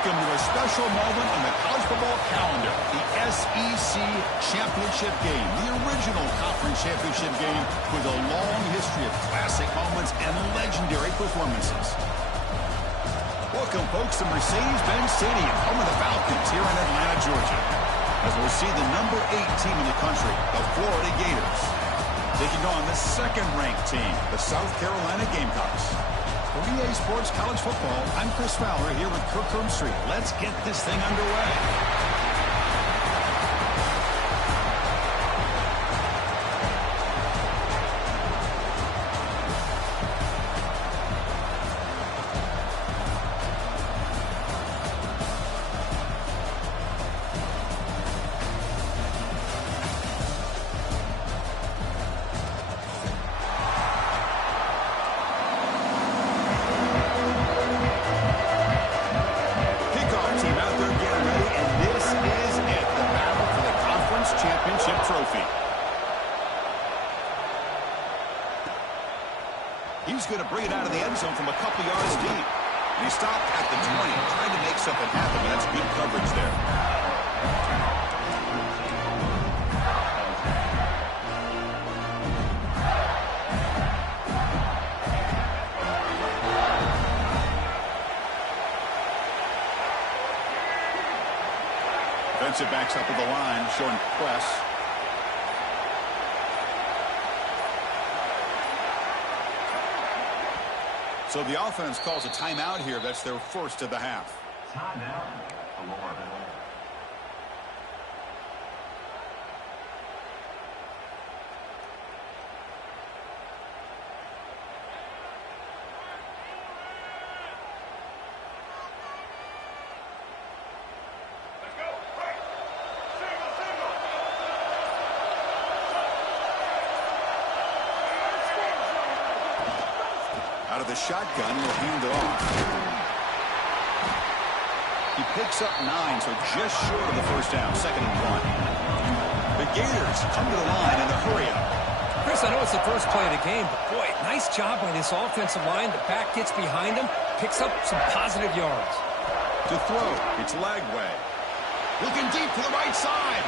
Welcome to a special moment in the college football calendar, the SEC Championship game, the original conference championship game with a long history of classic moments and legendary performances. Welcome, folks, to Mercedes-Benz Stadium, home of the Falcons here in Atlanta, Georgia, as we'll see the number 8 team in the country, the Florida Gators, taking on the second-ranked team, the South Carolina Gamecocks. For EA Sports College Football, I'm Chris Fowler here with Kirk Herbstreit. Let's get this thing underway. He's going to bring it out of the end zone from a couple yards deep. And he stopped at the 20, trying to make something happen, but that's good coverage there. Defensive backs up at the line, showing press. So the offense calls a timeout here. That's their first of the half. Timeout. Out of the shotgun, he'll hand it off. He picks up 9, so just short of the first down, 2nd and 1. The Gators come to the line in the hurry-up. Chris, I know it's the first play of the game, but boy, nice job by this offensive line. The back gets behind him, picks up some positive yards. To throw, it's Lagway. Looking deep to the right side.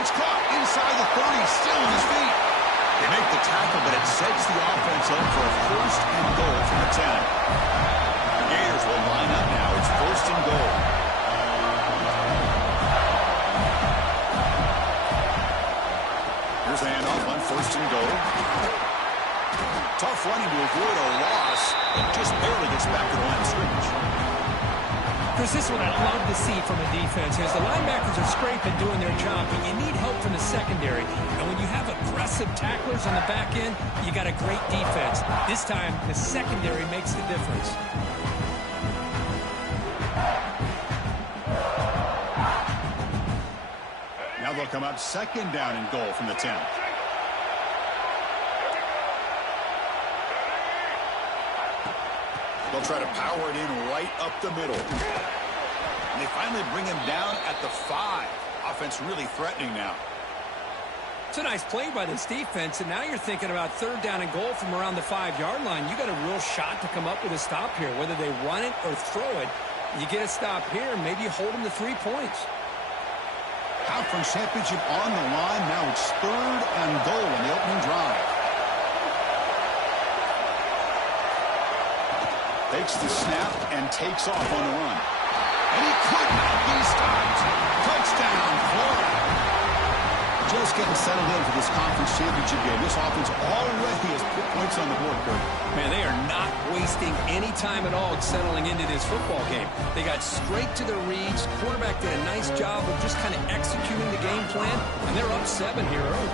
It's caught inside the 30, still on his feet. They make the tackle, but it sets the offense up for a 1st and goal from the 10. The Gators will line up now. It's 1st and goal. Here's the handoff on 1st and goal. Tough running to avoid a loss, and just barely gets back to the line of scrimmage. Chris, this is what I love to see from a defense. As the linebackers are scraping, doing their job, but you need help from the secondary. And when you have aggressive tacklers on the back end, you got a great defense. This time, the secondary makes the difference. Now they'll come up 2nd down and goal from the 10. They'll try to power it in right up the middle. And they finally bring him down at the 5. Offense really threatening now. It's a nice play by this defense, and now you're thinking about 3rd down and goal from around the 5-yard line. You got a real shot to come up with a stop here. Whether they run it or throw it, you get a stop here, maybe you hold them to 3 points. Conference championship on the line. Now it's 3rd and goal in the opening drive. Takes the snap and takes off on the run. And he could not be stopped. Touchdown, Florida. Just getting settled in for this conference championship game. This offense already has put points on the board, Kirk. Man, they are not wasting any time at all settling into this football game. They got straight to their reads. Quarterback did a nice job of just kind of executing the game plan, and they're up 7 here early.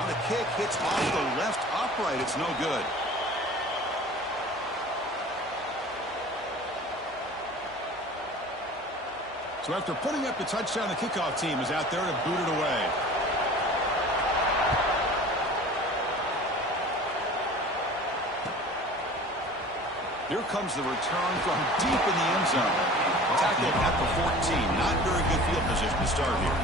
On the kick, hits off the left upright. It's no good. So after putting up the touchdown, the kickoff team is out there to boot it away. Here comes the return from deep in the end zone. Tackled at the 14. Not very good field position to start here.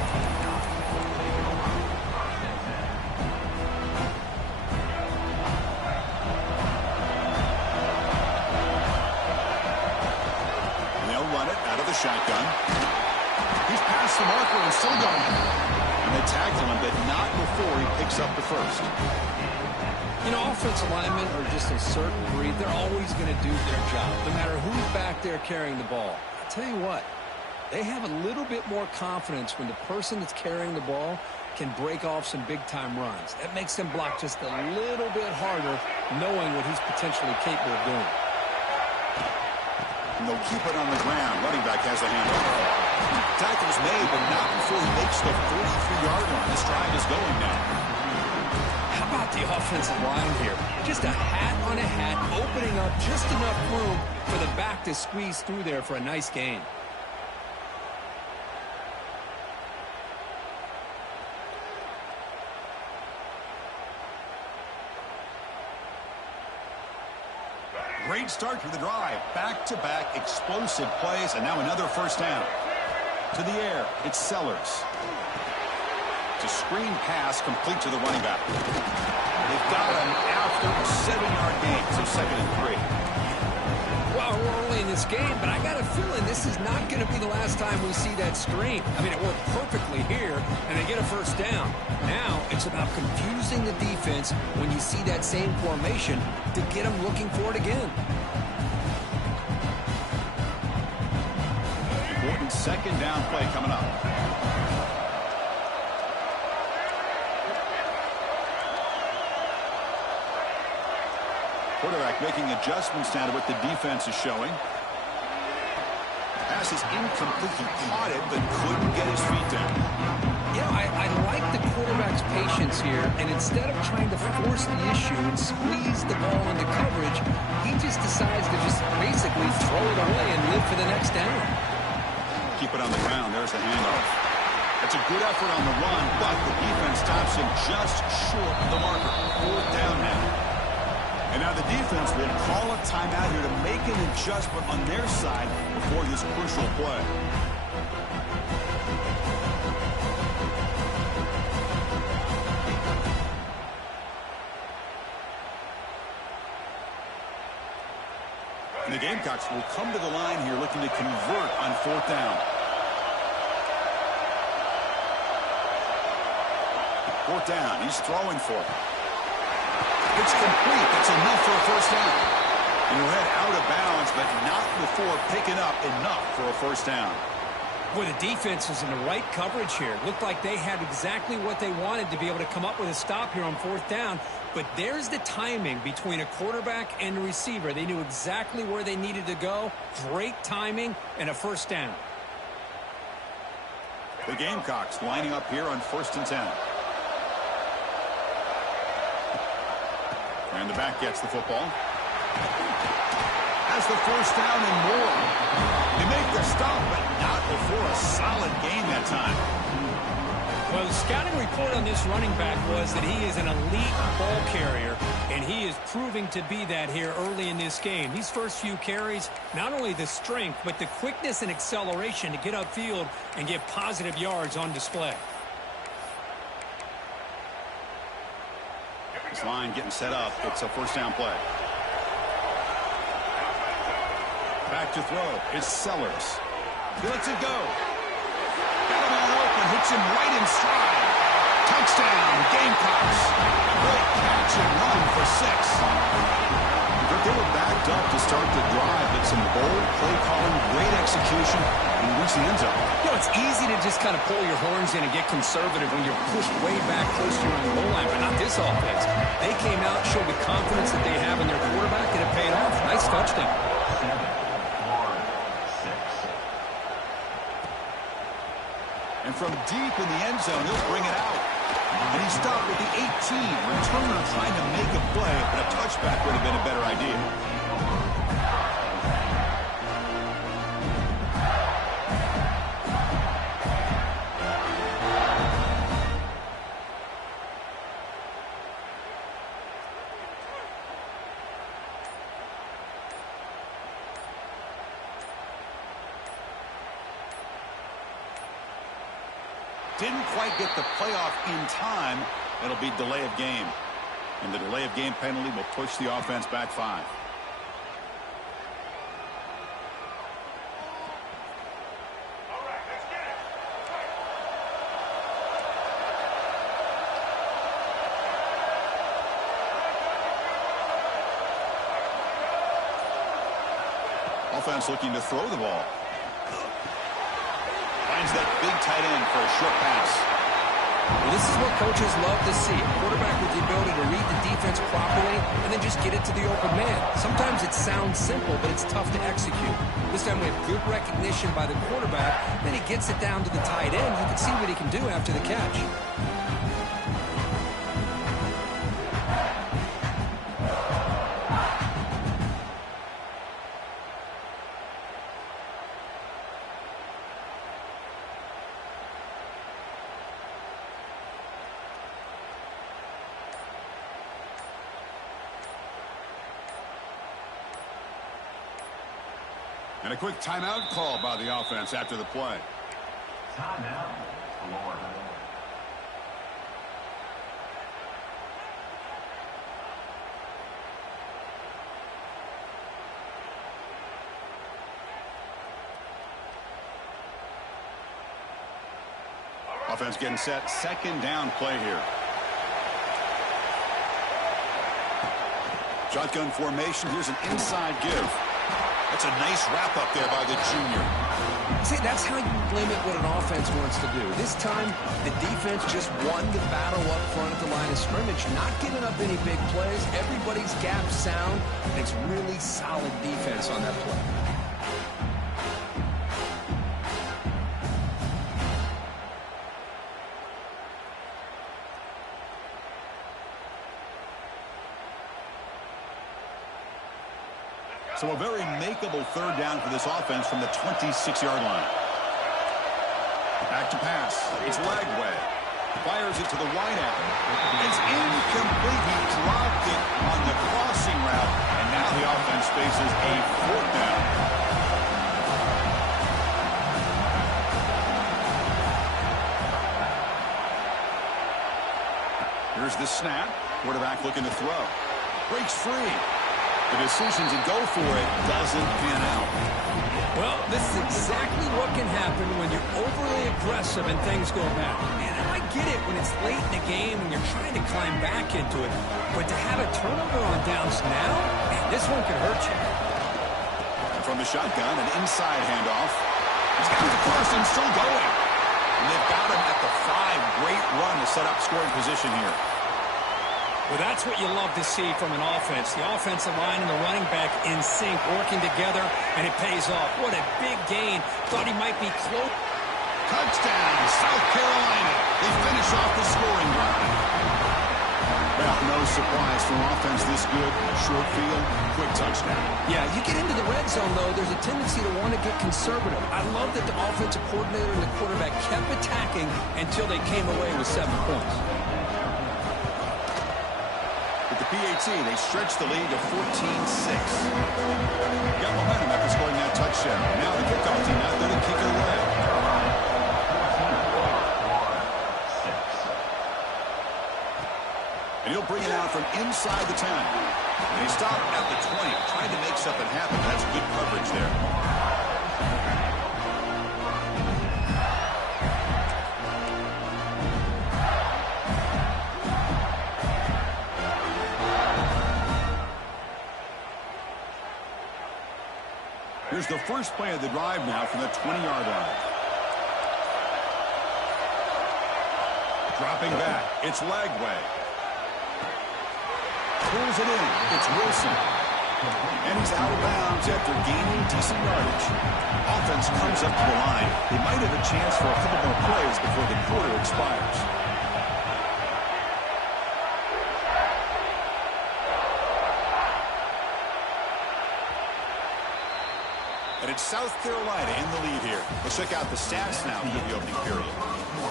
past the marker and still going. And they tackle him, but not before he picks up the first. You know, offensive linemen are just a certain breed. They're always going to do their job, no matter who's back there carrying the ball. I'll tell you what, they have a little bit more confidence when the person that's carrying the ball can break off some big-time runs. That makes them block just a little bit harder, knowing what he's potentially capable of doing. And they'll keep it on the ground. Running back has the handoff. Tackle's made, but not before he makes the 43-yard line. This drive is going now. How about the offensive line here? Just a hat on a hat, opening up just enough room for the back to squeeze through there for a nice gain. Great start to the drive. Back-to-back explosive plays, and now another first down. To the air, it's Sellers. It's a screen pass complete to the running back. They've got him after a 7-yard gain, so 2nd and 3. Well, we're early in this game, but I got a feeling this is not going to be the last time we see that screen. I mean, it worked perfectly here, and they get a first down. Now it's about confusing the defense when you see that same formation to get them looking for it again. Important 2nd down play coming up. Quarterback making adjustments down to what the defense is showing. Pass is incomplete. He caught it, but couldn't get his feet down. You know, I like the quarterback's patience here, and instead of trying to force the issue and squeeze the ball into coverage, he just decides to just basically throw it away and live for the next down. Keep it on the ground. There's the handoff. That's a good effort on the run, but the defense stops him just short of the marker. 4th down now. And now the defense will call a timeout here to make an adjustment on their side before this crucial play. And the Gamecocks will come to the line here looking to convert on 4th down. 4th down. He's throwing for it. It's complete. That's enough for a first down. And he'll head out of bounds, but not before picking up enough for a first down. Boy, the defense is in the right coverage here. Looked like they had exactly what they wanted to be able to come up with a stop here on 4th down. But there's the timing between a quarterback and a receiver. They knew exactly where they needed to go. Great timing and a first down. The Gamecocks lining up here on 1st and 10. And the back gets the football. Has the first down and more. They make the stop, but not before a solid gain that time. Well, the scouting report on this running back was that he is an elite ball carrier, and he is proving to be that here early in this game. These first few carries, not only the strength, but the quickness and acceleration to get upfield and get positive yards on display. This line getting set up. It's a first down play. Back to throw. It's Sellers. He lets it go. Got him all open. Hits him right in stride. Touchdown, Gamecocks. Great catch and run for 6. But they were backed up to start the drive, but some bold play calling, great execution, and reach the end zone. You know, it's easy to just kind of pull your horns in and get conservative when you're pushed way back close to your own goal line, but not this offense. They came out, showed the confidence that they have in their quarterback, and it paid off. Nice touchdown. And from deep in the end zone, he'll bring it out. And he stopped with the 18. Returner trying to make a play, but a touchback would have been a better idea. Didn't quite get the playoff in time. It'll be delay of game. And the delay of game penalty will push the offense back 5. offense looking to throw the ball. Finds that big tight end for a short pass. Well, this is what coaches love to see. A quarterback with the ability to read the defense properly and then just get it to the open man. Sometimes it sounds simple, but it's tough to execute. This time we have good recognition by the quarterback. Then he gets it down to the tight end. You can see what he can do after the catch. And a quick timeout call by the offense after the play. Timeout, Florida. Offense getting set. Second down play here. Shotgun formation. Here's an inside give. That's a nice wrap-up there by the junior. See, that's how you limit what an offense wants to do. This time, the defense just won the battle up front at the line of scrimmage, not giving up any big plays. Everybody's gap sound, and it's really solid defense on that play. So a very makeable third down for this offense from the 26-yard line. Back to pass. It's Lagway. Fires it to the wideout. It's incomplete. He dropped it on the crossing route, and now the offense faces a fourth down. Here's the snap. Quarterback looking to throw. Breaks free. The decision to go for it doesn't pan out. Well, this is exactly what can happen when you're overly aggressive and things go bad. And I get it when it's late in the game and you're trying to climb back into it. But to have a turnover on downs now, man, this one could hurt you. And from the shotgun, an inside handoff. He's got the Carson still going. And they've got him at the 5. Great run to set up scoring position here. Well, that's what you love to see from an offense. The offensive line and the running back in sync, working together, and it pays off. What a big gain. Thought he might be close. Touchdown, South Carolina. They finish off the scoring drive. Well, no surprise for an offense this good. Short field, quick touchdown. Yeah, you get into the red zone, though, there's a tendency to want to get conservative. I love that the offensive coordinator and the quarterback kept attacking until they came away with 7 points. With the PAT, they stretch the lead to 14-6. Got momentum after scoring that touchdown. Now the kickoff team out there to kick it away. And he'll bring it out from inside the 10. And he stopped at the 20, trying to make something happen. That's good coverage there. Here's the first play of the drive now from the 20-yard line. Dropping back, it's Lagway. Pulls it in, it's Wilson. And he's out of bounds after gaining decent yardage. Offense comes up to the line. They might have a chance for a couple more plays before the quarter expires. And it's South Carolina in the lead here. Let's check out the stats now through the opening period.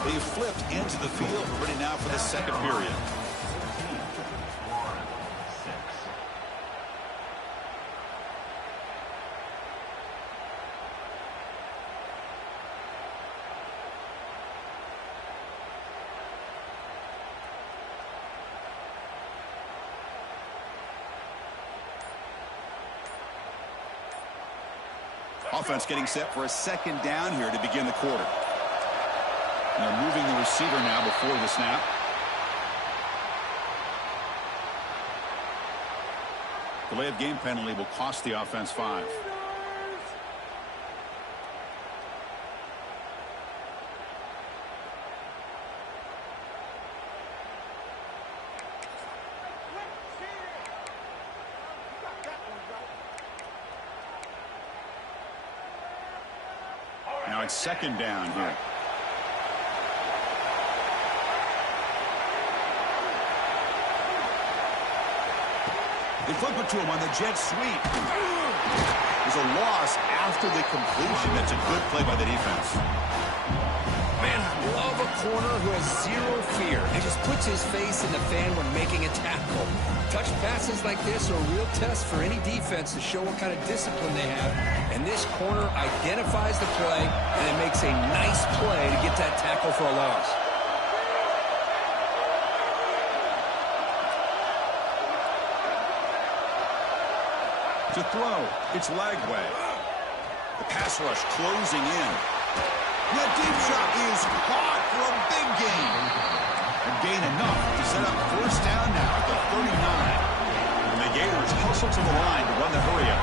They've flipped into the field, ready now for the second period. Offense getting set for a second down here to begin the quarter. And they're moving the receiver now before the snap. Delay of game penalty will cost the offense 5. It's second down here. They flip it to him on the jet sweep. There's a loss after the completion. That's a good play by the defense. Man, I love a corner who has zero fear and just puts his face in the fan when making a tackle. Touch passes like this are a real test for any defense to show what kind of discipline they have. And this corner identifies the play and it makes a nice play to get that tackle for a loss. To throw, it's Lagway. The pass rush closing in. That deep shot is caught for a big gain. A gain enough to set up first down now at the 39. And the Gators hustle to the line to run the hurry up.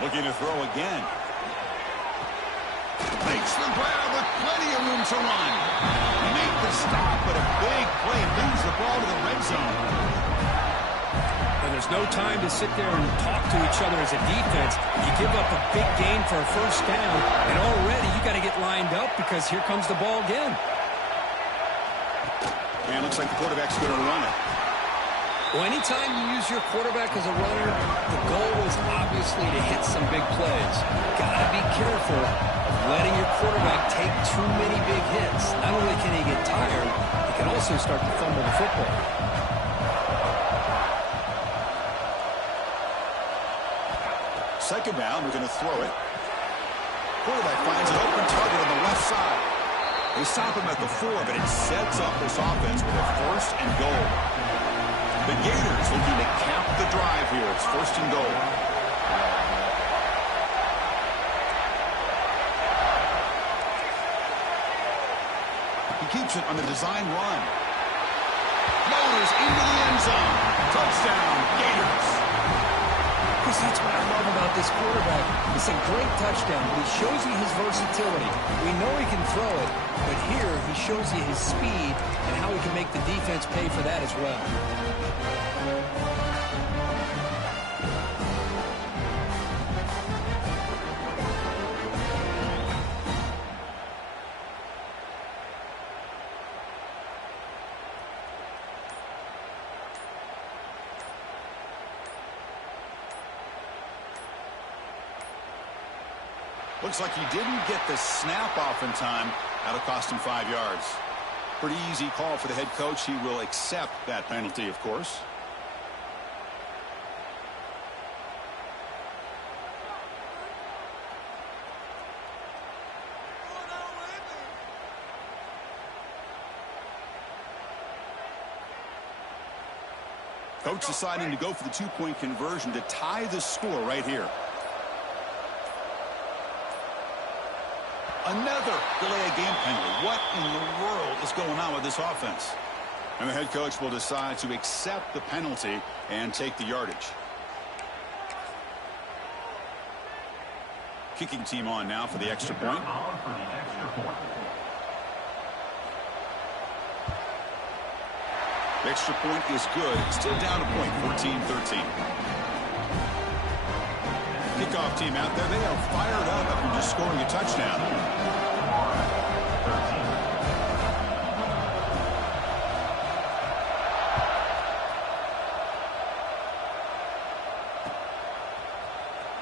Looking to throw again. Makes the grab with plenty of room to run. Make the stop, but a big play moves the ball to the red zone. And there's no time to sit there and talk to each other as a defense. You give up a big gain for a first down, and already you got to get lined up because here comes the ball again. And it looks like the quarterback's going to run it. Well, anytime you use your quarterback as a runner, the goal is obviously to hit some big plays. Got to be careful of letting your quarterback take too many big hits. Not only can he get tired, he can also start to fumble the football. Second down, we're going to throw it. Quarterback finds an open target on the left side. They stop him at the 4, but it sets up this offense with a first and goal. The Gators looking to cap the drive here. It's first and goal. He keeps it on the design run. Motors into the end zone. Touchdown, Gators. Chris, that's what I love about this quarterback. It's a great touchdown, but he shows you his versatility. We know he can throw it, but here he shows you his speed and how he can make the defense pay for that as well. Looks like he didn't get the snap off in time. That'll cost him 5 yards. Pretty easy call for the head coach. He will accept that penalty, of course. Coach deciding to go for the two-point conversion to tie the score right here. Another delay of game penalty. What in the world is going on with this offense? And the head coach will decide to accept the penalty and take the yardage. Kicking team on now for the extra point. The extra point is good. Still down a point, 14-13. Kickoff team out there. They are fired up after just scoring a touchdown.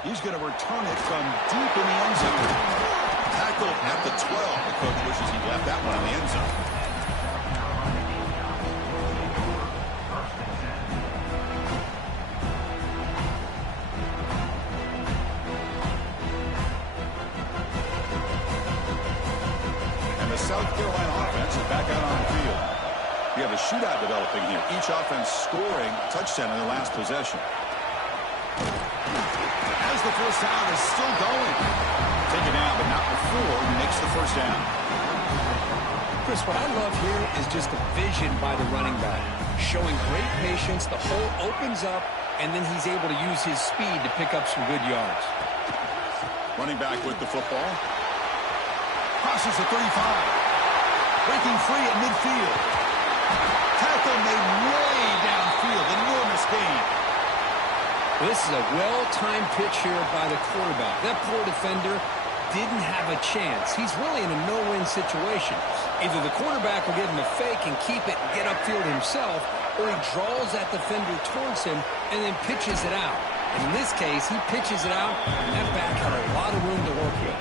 He's going to return it from deep in the end zone. Tackle at the 12. The coach wishes he left that one in the end zone. And the South Carolina offense is back out on the field. We have a shootout developing here. Each offense scoring a touchdown in their last possession. As the first down is still going. Taken down, but not before he makes the first down. Chris, what I love here is just the vision by the running back. Showing great patience, the hole opens up, and then he's able to use his speed to pick up some good yards. Running back with the football. Crosses the 35. Breaking free at midfield. Tackle Tackle made way downfield. Enormous gain. This is a well-timed pitch here by the quarterback. That poor defender didn't have a chance. He's really in a no-win situation. Either the quarterback will give him a fake and keep it and get upfield himself, or he draws that defender towards him and then pitches it out. And in this case, he pitches it out, and that back had a lot of room to work with.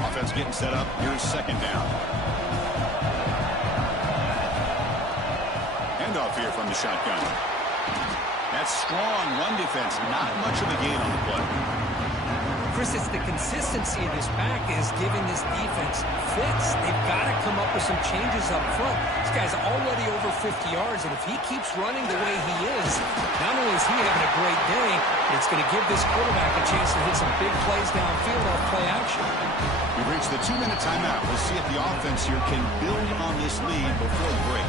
Offense getting set up. Here's second down. Handoff here from the shotgun. That's strong run defense. Not much of a gain on the play. Chris, it's the consistency of this back is giving this defense fits. They've got to come up with some changes up front. This guy's already over 50 yards, and if he keeps running the way he is, not only is he having a great day, it's going to give this quarterback a chance to hit some big plays downfield off play action. We've reached the 2-minute timeout. We'll see if the offense here can build on this lead before the break.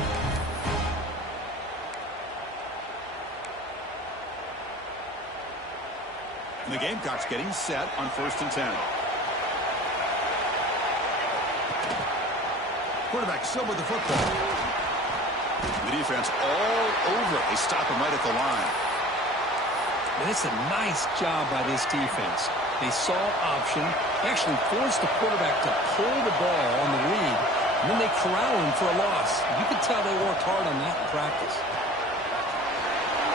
And the Gamecocks getting set on 1st and 10. Quarterback still with the football. The defense all over. They stop him right at the line. And it's a nice job by this defense. They saw option. They actually forced the quarterback to pull the ball on the read, and then they corral him for a loss. You could tell they worked hard on that in practice.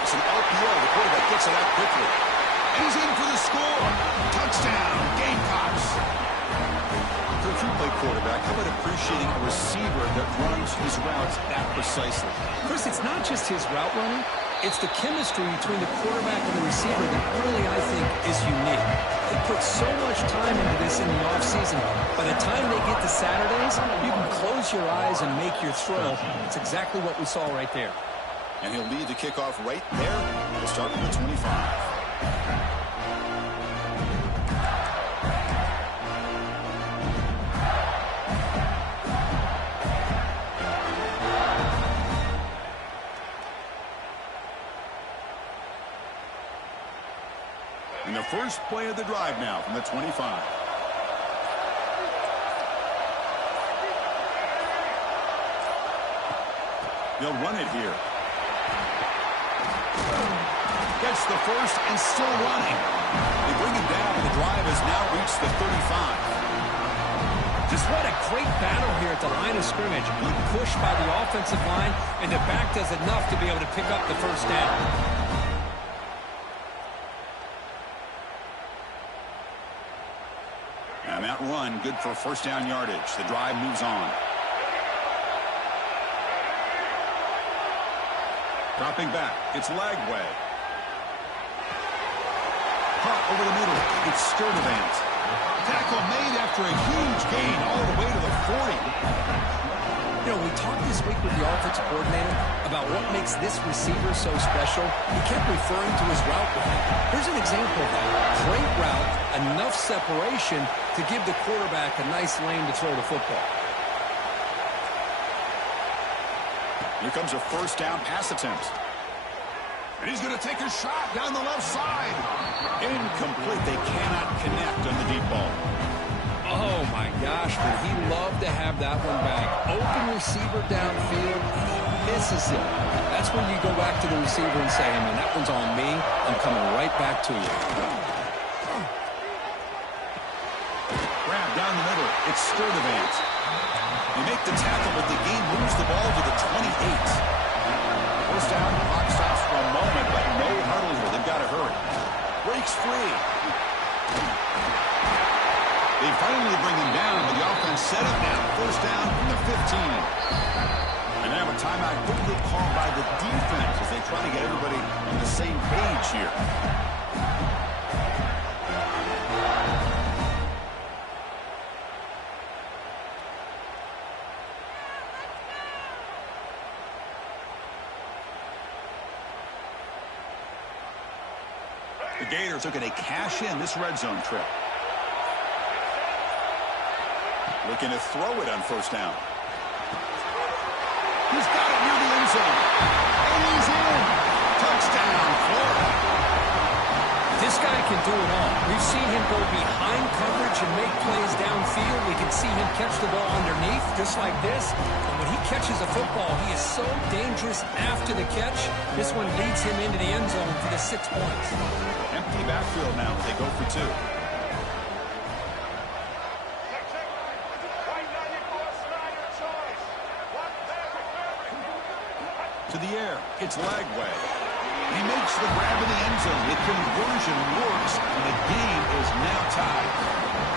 It's an RPO. The quarterback gets it out quickly. And he's in for the score. Touchdown, Gamecocks. So if you play quarterback, how about appreciating a receiver that runs his routes that precisely? Chris, it's not just his route running. It's the chemistry between the quarterback and the receiver that really, I think, is unique. They put so much time into this in the offseason. By the time they get to Saturdays, you can close your eyes and make your throw. It's exactly what we saw right there. And he'll lead the kickoff right there. We'll start from the 25. And the first play of the drive now from the 25. They'll run it here. Gets the first and still running. They bring him down, and the drive has now reached the 35. Just what a great battle here at the line of scrimmage. Good push by the offensive line, and the back does enough to be able to pick up the first down. And that run, good for first down yardage. The drive moves on. Dropping back, it's Lagway. Hot over the middle, it's Sturdivant. Tackle made after a huge gain all the way to the 40. You know, we talked this week with the offensive coordinator about what makes this receiver so special. He kept referring to his route running. Here's an example of that. Great route, enough separation to give the quarterback a nice lane to throw the football. Here comes a first down pass attempt. And he's going to take a shot down the left side. Incomplete. They cannot connect on the deep ball. Oh, my gosh, would he love to have that one back. Open receiver downfield, and he misses it. That's when you go back to the receiver and say, hey, man, that one's on me. I'm coming right back to you. Grab down the middle. It's Sturdivant. They make the tackle, but the game moves the ball to the 28. First down, the clock stops for a moment, but no huddle here. They've got to hurry. Breaks free. They finally bring him down, but the offense set up now. First down from the 15. And now a timeout quickly called by the defense as they try to get everybody on the same page here. The Gators looking to cash in this red zone trip. Looking to throw it on first down. He's got it near the end zone. And he's in. Touchdown, Florida. This This guy can do it all. We've seen him go behind coverage and make plays downfield. We can see him catch the ball underneath, just like this. And when he catches a football, he is so dangerous after the catch. This one leads him into the end zone for the 6 points. Empty backfield now. They go for 2. To the air. It's Lagway. He makes the grab in the end zone. The conversion works, and the game is now tied.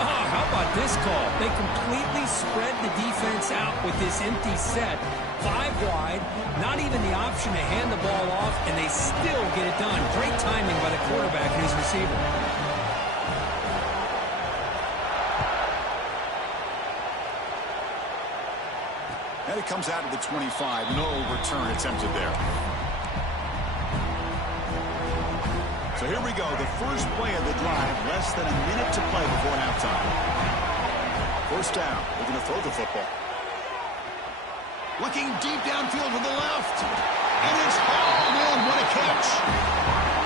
Oh, how about this call? They completely spread the defense out with this empty set. 5 wide, not even the option to hand the ball off, and they still get it done. Great timing by the quarterback and his receiver. And it comes out of the 25. No return attempted there. So here we go. The first play of the drive. Less than a minute to play before halftime. First down. They're going to throw the football. Looking deep downfield to the left. And it's hauled in. What a catch.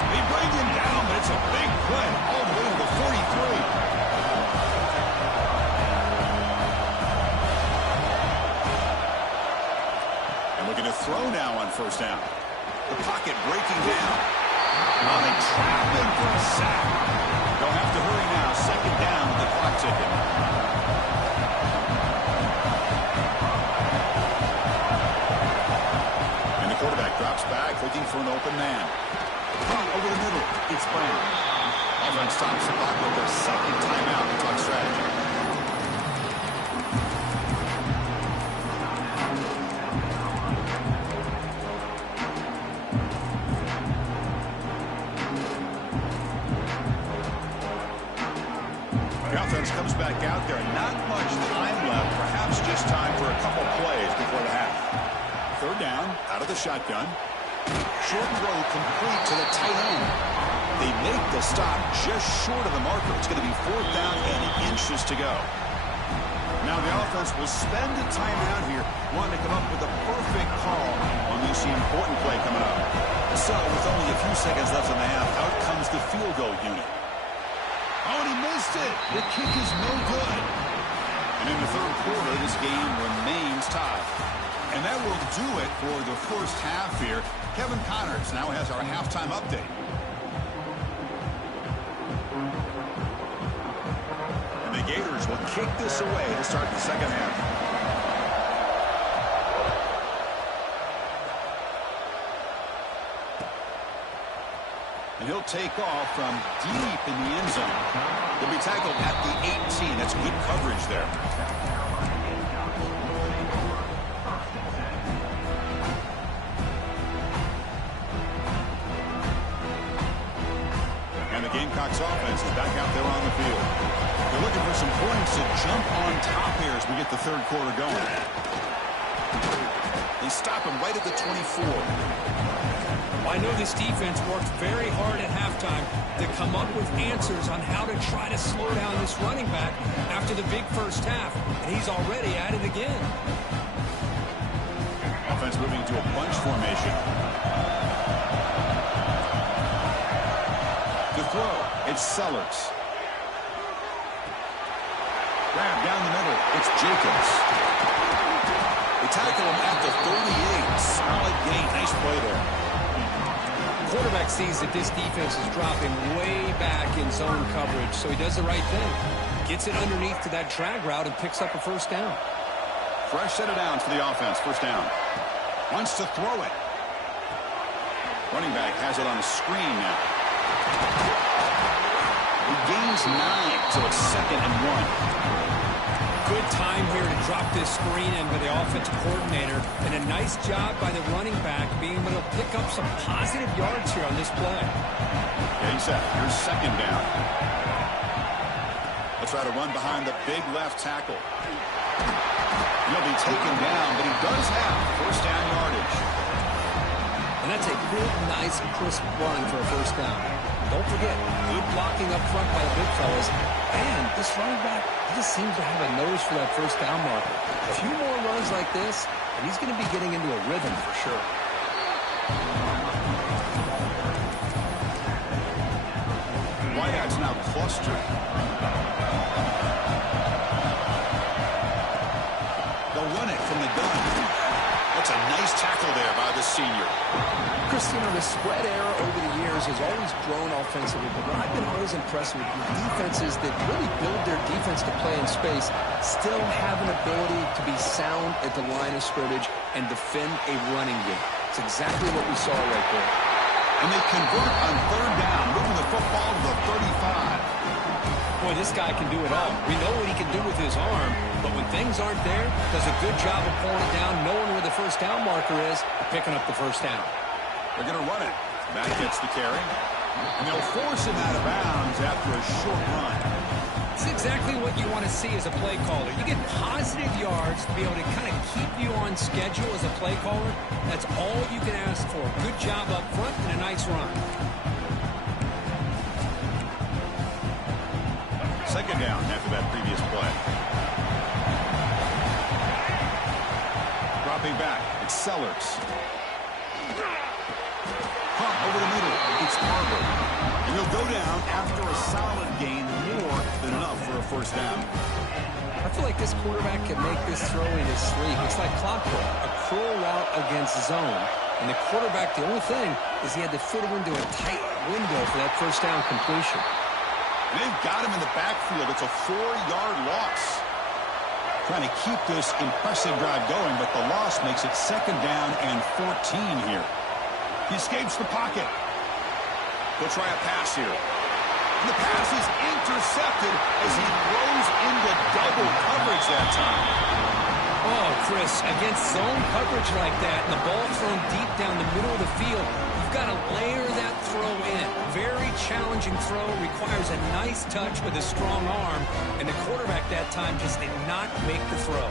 They bring him down, but it's a big play. All the way to the 43. Looking to throw now on first down. The pocket breaking down. Oh, they trap him for a sack. They'll have to hurry now. Second down with the clock ticking. And the quarterback drops back, looking for an open man. Over the middle, it's Brown. Offense stops the clock with their second timeout to talk strategy. Comes back out there. Not much time left. Perhaps just time for a couple plays before the half. Third down, out of the shotgun. Short throw complete to the tight end. They make the stop just short of the marker. It's going to be fourth down and inches to go. Now the offense will spend the timeout here, wanting to come up with a perfect call on this important play coming up. So with only a few seconds left in the half, out comes the field goal unit. Oh, and he missed it. The kick is no good. And in the third quarter, this game remains tied. And that will do it for the first half here. Kevin Connors now has our halftime update. And the Gators will kick this away to start the second half. And he'll take off from deep in the end zone. He'll be tackled at the 18. That's good coverage there. And the Gamecocks offense is back out there on the field. They're looking for some points to jump on top here as we get the third quarter going. They stop him right at the 24. I know this defense worked very hard at halftime to come up with answers on how to try to slow down this running back after the big first half, and he's already at it again. Offense moving to a bunch formation. To throw, it's Sellers. Grab down the middle, it's Jacobs. They tackle him at the 38. Solid gain, nice play there. Quarterback sees that this defense is dropping way back in zone coverage, so he does the right thing. Gets it underneath to that drag route and picks up a first down. Fresh set of downs for the offense. First down. Wants to throw it. Running back has it on a screen now. He gains 9, so it's 2nd and 1. Good time here to drop this screen in by the offensive coordinator, and a nice job by the running back being able to pick up some positive yards here on this play. Getting set. Here's 2nd down. Let's try to run behind the big left tackle. He'll be taken down, but he does have first down yardage. And that's a good, nice, crisp run for a first down. Don't forget, good blocking up front by the big fellas. And this running back, he just seems to have a nose for that first down marker. A few more runs like this, and he's going to be getting into a rhythm for sure. roster. They'll run it from the gun. That's a nice tackle there by the senior. Christina, the spread era over the years has always grown offensively, but what I've been always impressed with defenses that really build their defense to play in space still have an ability to be sound at the line of scrimmage and defend a running game. It's exactly what we saw right there. And they convert on third down, moving the football to the 35. Boy, this guy can do it all. We know what he can do with his arm, but when things aren't there, does a good job of pulling it down, knowing where the first down marker is, and picking up the first down. They're going to run it. That gets the carry. And they'll force him out of bounds after a short run. It's exactly what you want to see as a play caller. You get positive yards to be able to kind of keep you on schedule as a play caller. That's all you can ask for. Good job up front and a nice run. Second down after that previous play. Dropping back, it's Sellers. Pump over the middle, it's Carver. And he'll go down after a solid gain, more than enough for a first down. I feel like this quarterback can make this throw in his sleep. It's like clockwork, a cruel route against zone. And the quarterback, the only thing is he had to fit it into a tight window for that first down completion. They've got him in the backfield. It's a 4-yard loss. Trying to keep this impressive drive going, but the loss makes it second down and 14 here. He escapes the pocket. He'll try a pass here. And the pass is intercepted as he throws into double coverage that time. Oh, Chris, against zone coverage like that, and the ball thrown deep down the middle of the field, you've got to layer that throw in. Very challenging throw, requires a nice touch with a strong arm, and the quarterback that time just did not make the throw.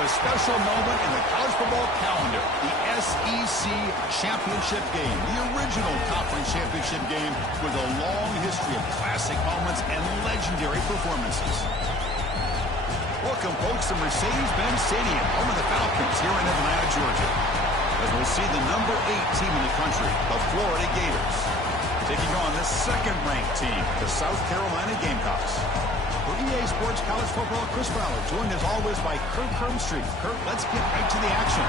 a special moment in the college football calendar, the SEC Championship game, the original conference championship game with a long history of classic moments and legendary performances. Welcome, folks, to Mercedes-Benz Stadium, home of the Falcons here in Atlanta, Georgia, as we'll see the number 8 team in the country, the Florida Gators, taking on the second-ranked team, the South Carolina Gamecocks. For EA Sports College Football, Chris Fowler, joined as always by Kirk Herbstreit. Kirk, let's get right to the action.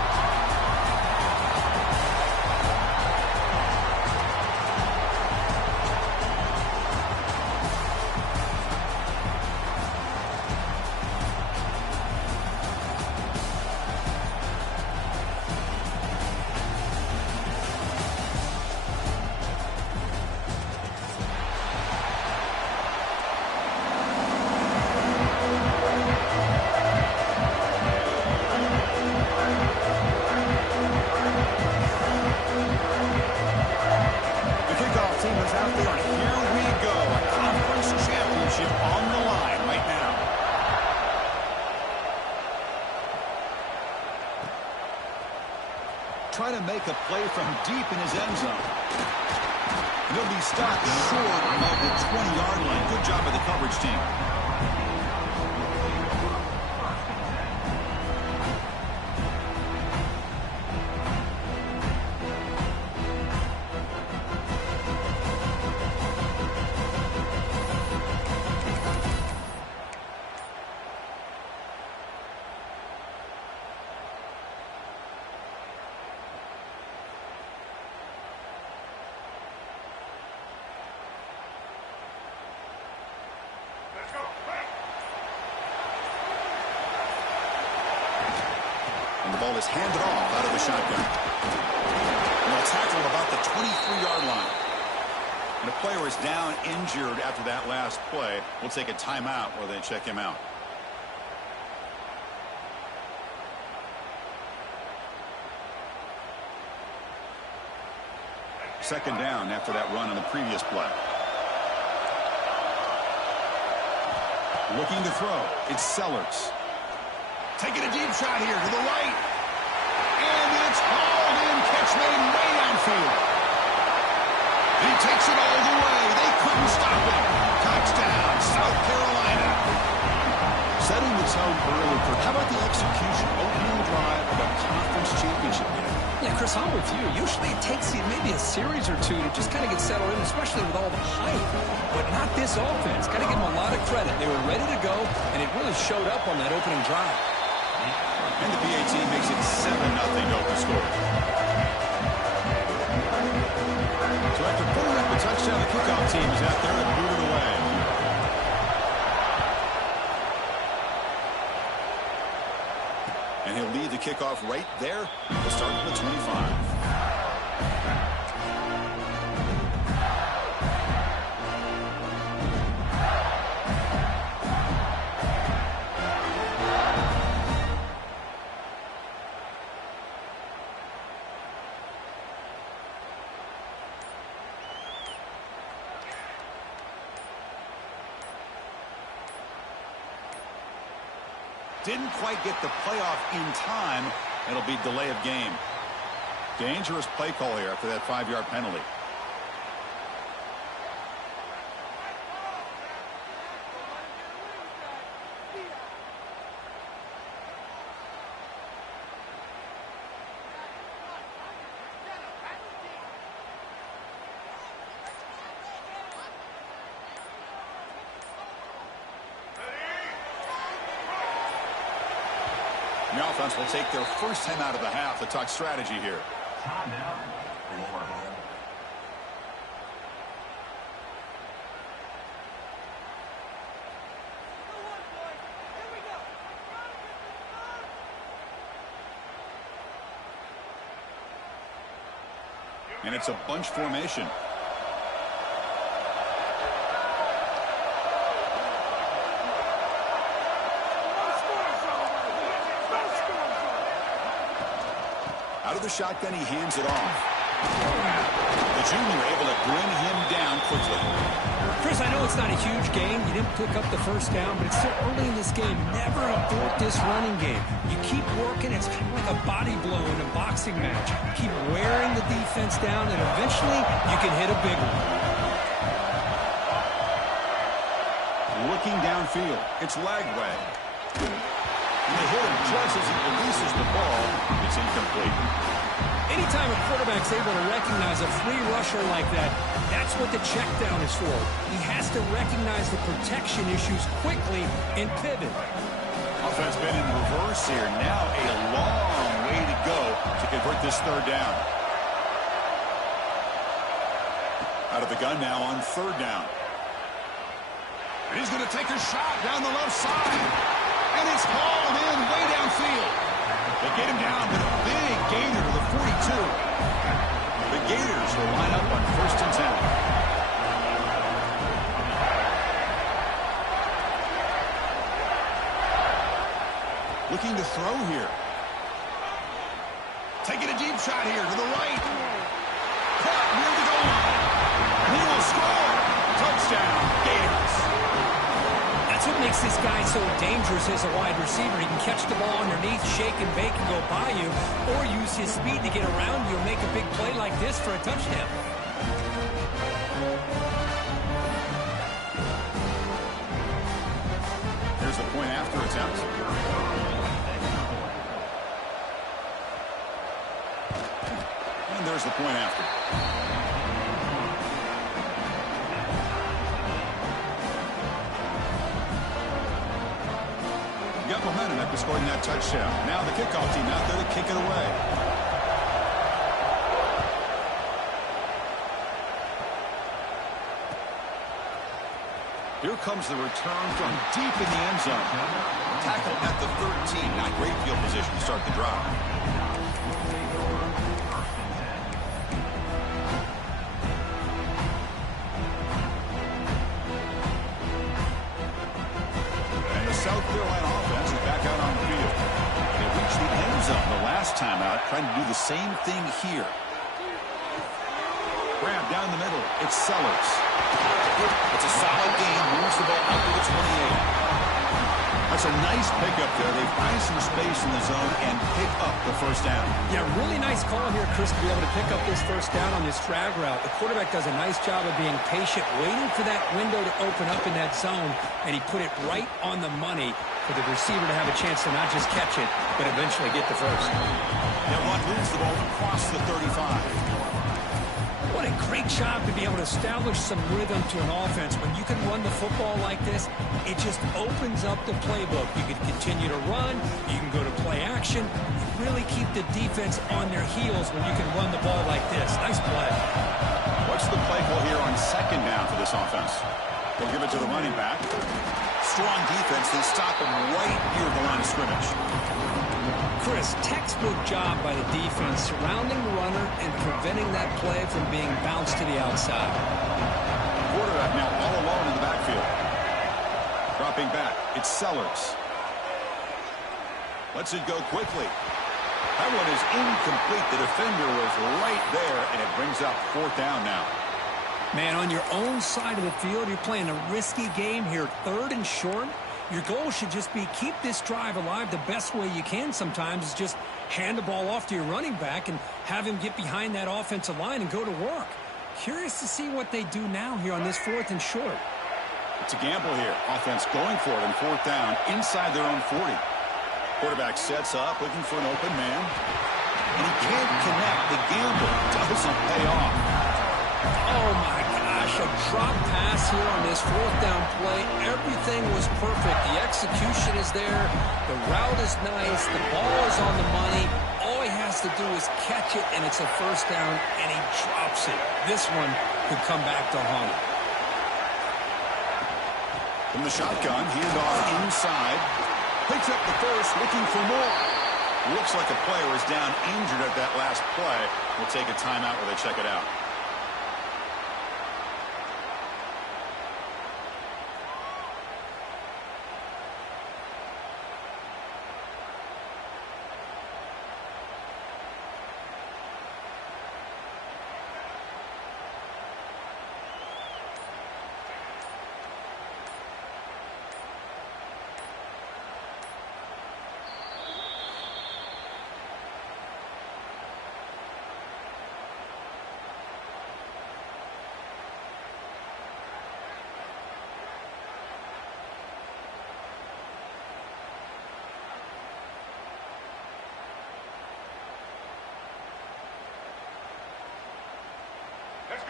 Trying to make a play from deep in his end zone. He'll be stopped short of the 20-yard line. Good job by the coverage team. And the ball is handed off out of the shotgun. And they'll tackle about the 23-yard line. And the player is down injured after that last play. We'll take a timeout while they check him out. Second down after that run on the previous play. Looking to throw. It's Sellers. Taking a deep shot here to the right. And it's hauled in. Catch made way downfield. He takes it all the way. They couldn't stop him. Touchdown, South Carolina. Setting the tone early. How about the execution? Opening drive of a conference championship game. Yeah, Chris, I'm with you. Usually it takes maybe a series or two to just kind of get settled in, especially with all the hype. But not this offense. Got to give them a lot of credit. They were ready to go, and it really showed up on that opening drive. And the BAT makes it 7-0 to open score. So after putting up a touchdown, the kickoff team is out there to boot it away. And he'll lead the kickoff right there. We'll start with the 25. Didn't quite get the playoff in time. It'll be delay of game. Dangerous play call here after that 5-yard penalty. The offense will take their first time out of the half to talk strategy here. Timeout, Florida. And it's a bunch formation. Out of the shotgun, he hands it off. The junior able to bring him down quickly. Chris, Chris, I know it's not a huge gain. You didn't pick up the first down, but it's still early in this game. Never abort this running game. You keep working. It's kind of like a body blow in a boxing match. Keep wearing the defense down, and eventually you can hit a big one. Looking downfield. It's Lagway. And they hit him just as he releases the ball. It's incomplete. Anytime a quarterback's able to recognize a free rusher like that, that's what the check down is for. He has to recognize the protection issues quickly and pivot. Offense been in reverse here. Now a long way to go to convert this third down. Out of the gun now on third down. And he's going to take a shot down the left side. And it's hauled in way downfield. They get him down, but a big gainer to the 42. The Gators will line up on 1st and 10. Looking to throw here. Taking a deep shot here to the right. Caught near the goal line. And he will score. Touchdown, Gators. That's what makes this guy so dangerous as a wide receiver. He can catch the ball underneath, shake and bake and go by you, or use his speed to get around you and make a big play like this for a touchdown. Here's the point after attempt. And there's the point after. Got momentum after scoring that touchdown. Now the kickoff team out there to kick it away. Here comes the return from deep in the end zone. Tackle at the 13. Not great field position to start the drive. South Carolina offense is back out on the field. They reached the end zone the last time out, trying to do the same thing here. Grab down the middle. It's Sellers. It's a solid gain. Moves the ball out to the 28. That's a nice pickup there. They find some space in the zone and pick up the first down. Yeah, really nice call here, Chris, to be able to pick up this first down on this drag route. The quarterback does a nice job of being patient, waiting for that window to open up in that zone, and he put it right on the money for the receiver to have a chance to not just catch it, but eventually get the first. That one moves the ball across the 35. What a great job to be able to establish some rhythm to an offense. When you can run the football like this, it just opens up the playbook. You can continue to run. You can go to play action. You really keep the defense on their heels when you can run the ball like this. Nice play. What's the play call here on second down for this offense? They'll give it to the running back. Strong defense. They stop him right near the line of scrimmage. Chris, textbook job by the defense surrounding the runner and preventing that play from being bounced to the outside. Quarterback now all alone in the backfield. Dropping back, it's Sellers. Lets it go quickly. That one is incomplete. The defender was right there, and it brings up fourth down now. Man, on your own side of the field, you're playing a risky game here, 3rd and short. Your goal should just be keep this drive alive the best way you can sometimes is just hand the ball off to your running back and have him get behind that offensive line and go to work. Curious to see what they do now here on this 4th and short. It's a gamble here. Offense going for it on 4th down inside their own 40. Quarterback sets up looking for an open man. And he can't connect. The gamble doesn't pay off. Oh, my gosh, a drop pass here on this 4th down play. Everything was perfect. The execution is there. The route is nice. The ball is on the money. All he has to do is catch it, and it's a first down, and he drops it. This one could come back to haunt him. From the shotgun, handoff inside. Picks up the first, looking for more. Looks like a player is down injured at that last play. We'll take a timeout while they check it out.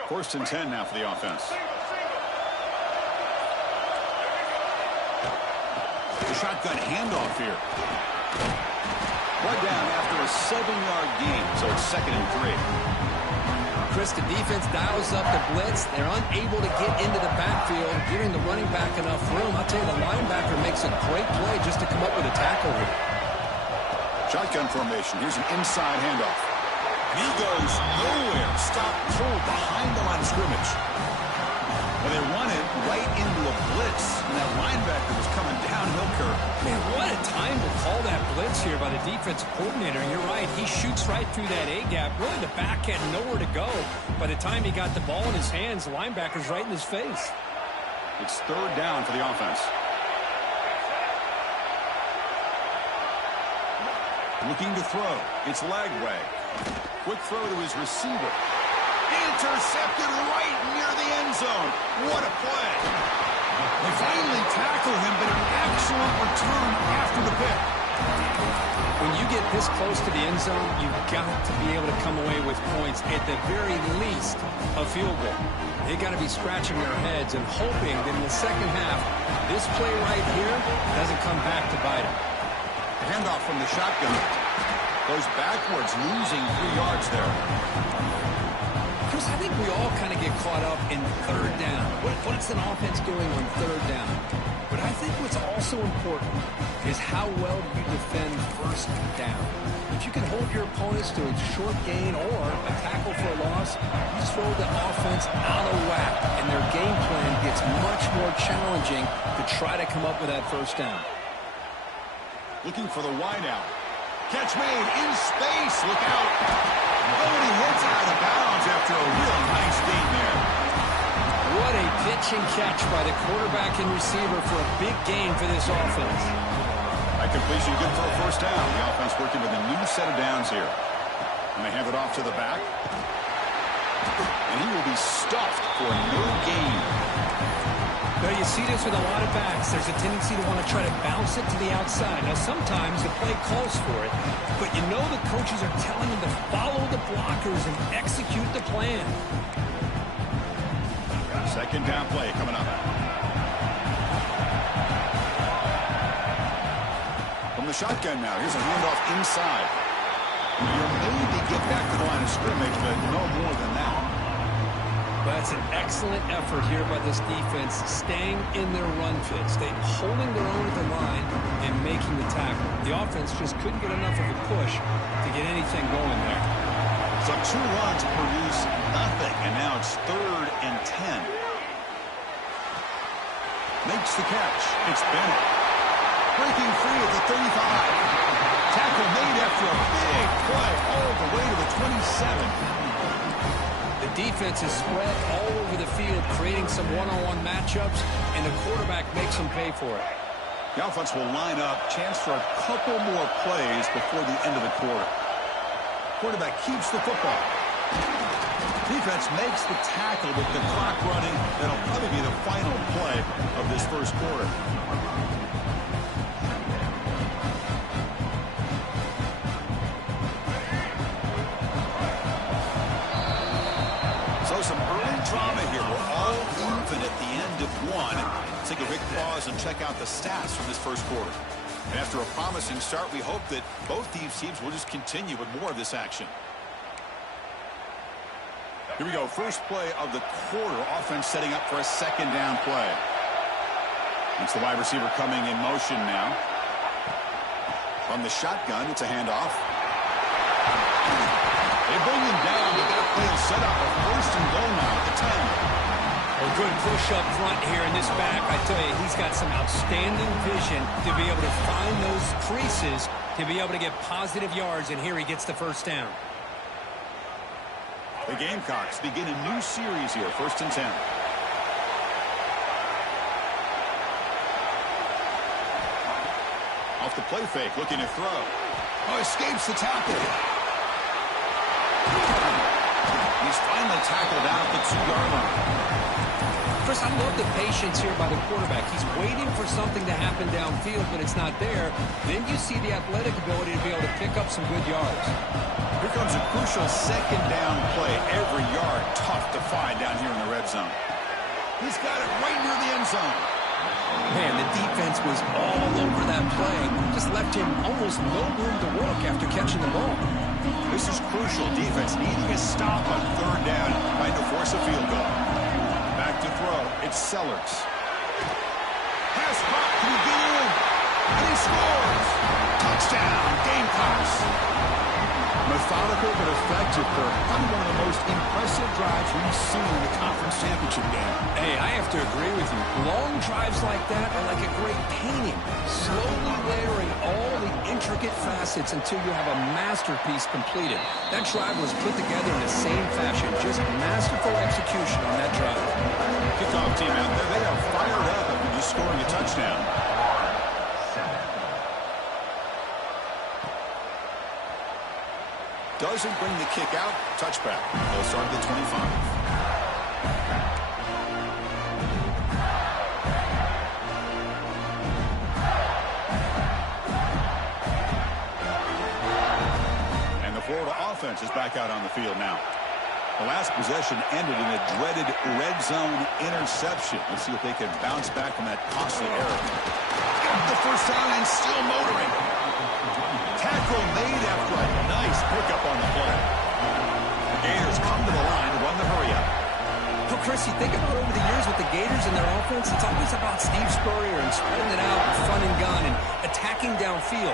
First and 10 now for the offense. The shotgun handoff here. Brought down after a 7-yard gain, so it's 2nd and 3. Chris, the defense dials up the blitz. They're unable to get into the backfield, giving the running back enough room. I'll tell you, the linebacker makes a great play just to come up with a tackle here. Shotgun formation. Here's an inside handoff. And he goes nowhere. Stop pulled behind the line of scrimmage. Well, they run it right into a blitz, and that linebacker was coming downhill curve. Man, what a time to call that blitz here by the defensive coordinator. You're right. He shoots right through that A-gap. Really, the back had nowhere to go. By the time he got the ball in his hands, the linebacker's right in his face. It's 3rd down for the offense. Looking to throw. It's Lagway. Quick throw to his receiver. Intercepted right near the end zone. What a play. They finally tackle him, but an excellent return after the pick. When you get this close to the end zone, you've got to be able to come away with points, at the very least, a field goal. They got to be scratching their heads and hoping that in the second half, this play right here doesn't come back to bite them. Handoff from the shotgun. Goes backwards, losing 3 yards there. Chris, I think we all kind of get caught up in 3rd down. What's an offense doing on 3rd down? But I think what's also important is how well you defend 1st down. If you can hold your opponents to a short gain or a tackle for a loss, you throw the offense out of whack, and their game plan gets much more challenging to try to come up with that 1st down. Looking for the wideout. Catch made in space. Look out. Oh, and he hits out of bounds after a really nice gain there. What a pitch and catch by the quarterback and receiver for a big gain for this offense. That completion good for a 1st down. The offense working with a new set of downs here. And they hand it off to the back. And he will be stuffed for no gain. Well, you see this with a lot of backs. There's a tendency to want to try to bounce it to the outside. Now, sometimes the play calls for it, but you know the coaches are telling them to follow the blockers and execute the plan. 2nd down play coming up. From the shotgun now. Here's a handoff inside. You'll maybe get back to the line of scrimmage, but no more than that. But that's an excellent effort here by this defense, staying in their run fit, staying holding their own at the line and making the tackle. The offense just couldn't get enough of a push to get anything going there. So 2 runs produce nothing, and now it's 3rd and 10. Makes the catch. It's Bennett. Breaking free at the 35. Tackle made after a big play all the way to the 27. The defense is spread all over the field, creating some one-on-one matchups, and the quarterback makes them pay for it. The offense will line up. Chance for a couple more plays before the end of the quarter. Quarterback keeps the football. Defense makes the tackle with the clock running. That'll probably be the final play of this 1st quarter. So some early drama here. We're all even at the end of 1. Let's take a quick pause and check out the stats from this 1st quarter. And after a promising start, we hope that both these teams will just continue with more of this action. Here we go. First play of the quarter. Offense setting up for a 2nd down play. It's the wide receiver coming in motion now. From the shotgun, it's a handoff. They bring him down, but that play will set up a 1st and goal now at the 10. A good push up front here in this back. I tell you, he's got some outstanding vision to be able to find those creases, to be able to get positive yards, and here he gets the 1st down. The Gamecocks begin a new series here, 1st and 10. Off the play fake, looking to throw. Oh, escapes the tackle. He's finally tackled out at the 2-yard line. Chris, I love the patience here by the quarterback. He's waiting for something to happen downfield, but it's not there. Then you see the athletic ability to be able to pick up some good yards. Here comes a crucial second down play. Every yard tough to find down here in the red zone. He's got it right near the end zone. Man, the defense was all over that play. Just left him almost no room to work after catching the ball. This is crucial. Defense needing a stop on third down, trying to force a field goal. Back to throw. It's Sellers. Pass caught. Can he get in? And he scores. Touchdown. Gamecocks. Methodical but effective, Kirk. Probably one of the most impressive drives we've seen in the conference championship game. Hey, I have to agree with you. Long drives like that are like a great painting, slowly layering all the intricate facets until you have a masterpiece completed. That drive was put together in the same fashion, just masterful execution on that drive. Kickoff team out there, they are fired up after just scoring a touchdown. Doesn't bring the kick out. Touchback. They'll start at the 25. And the Florida offense is back out on the field now. The last possession ended in a dreaded red zone interception. Let's see if they can bounce back from that costly error. Got the first down and still motoring. Tackle made after a nice pickup on the play. The Gators come to the line to run the hurry-up. Well, Chris, you think about over the years with the Gators and their offense, it's always about Steve Spurrier and spreading it out and fun and gun and attacking downfield.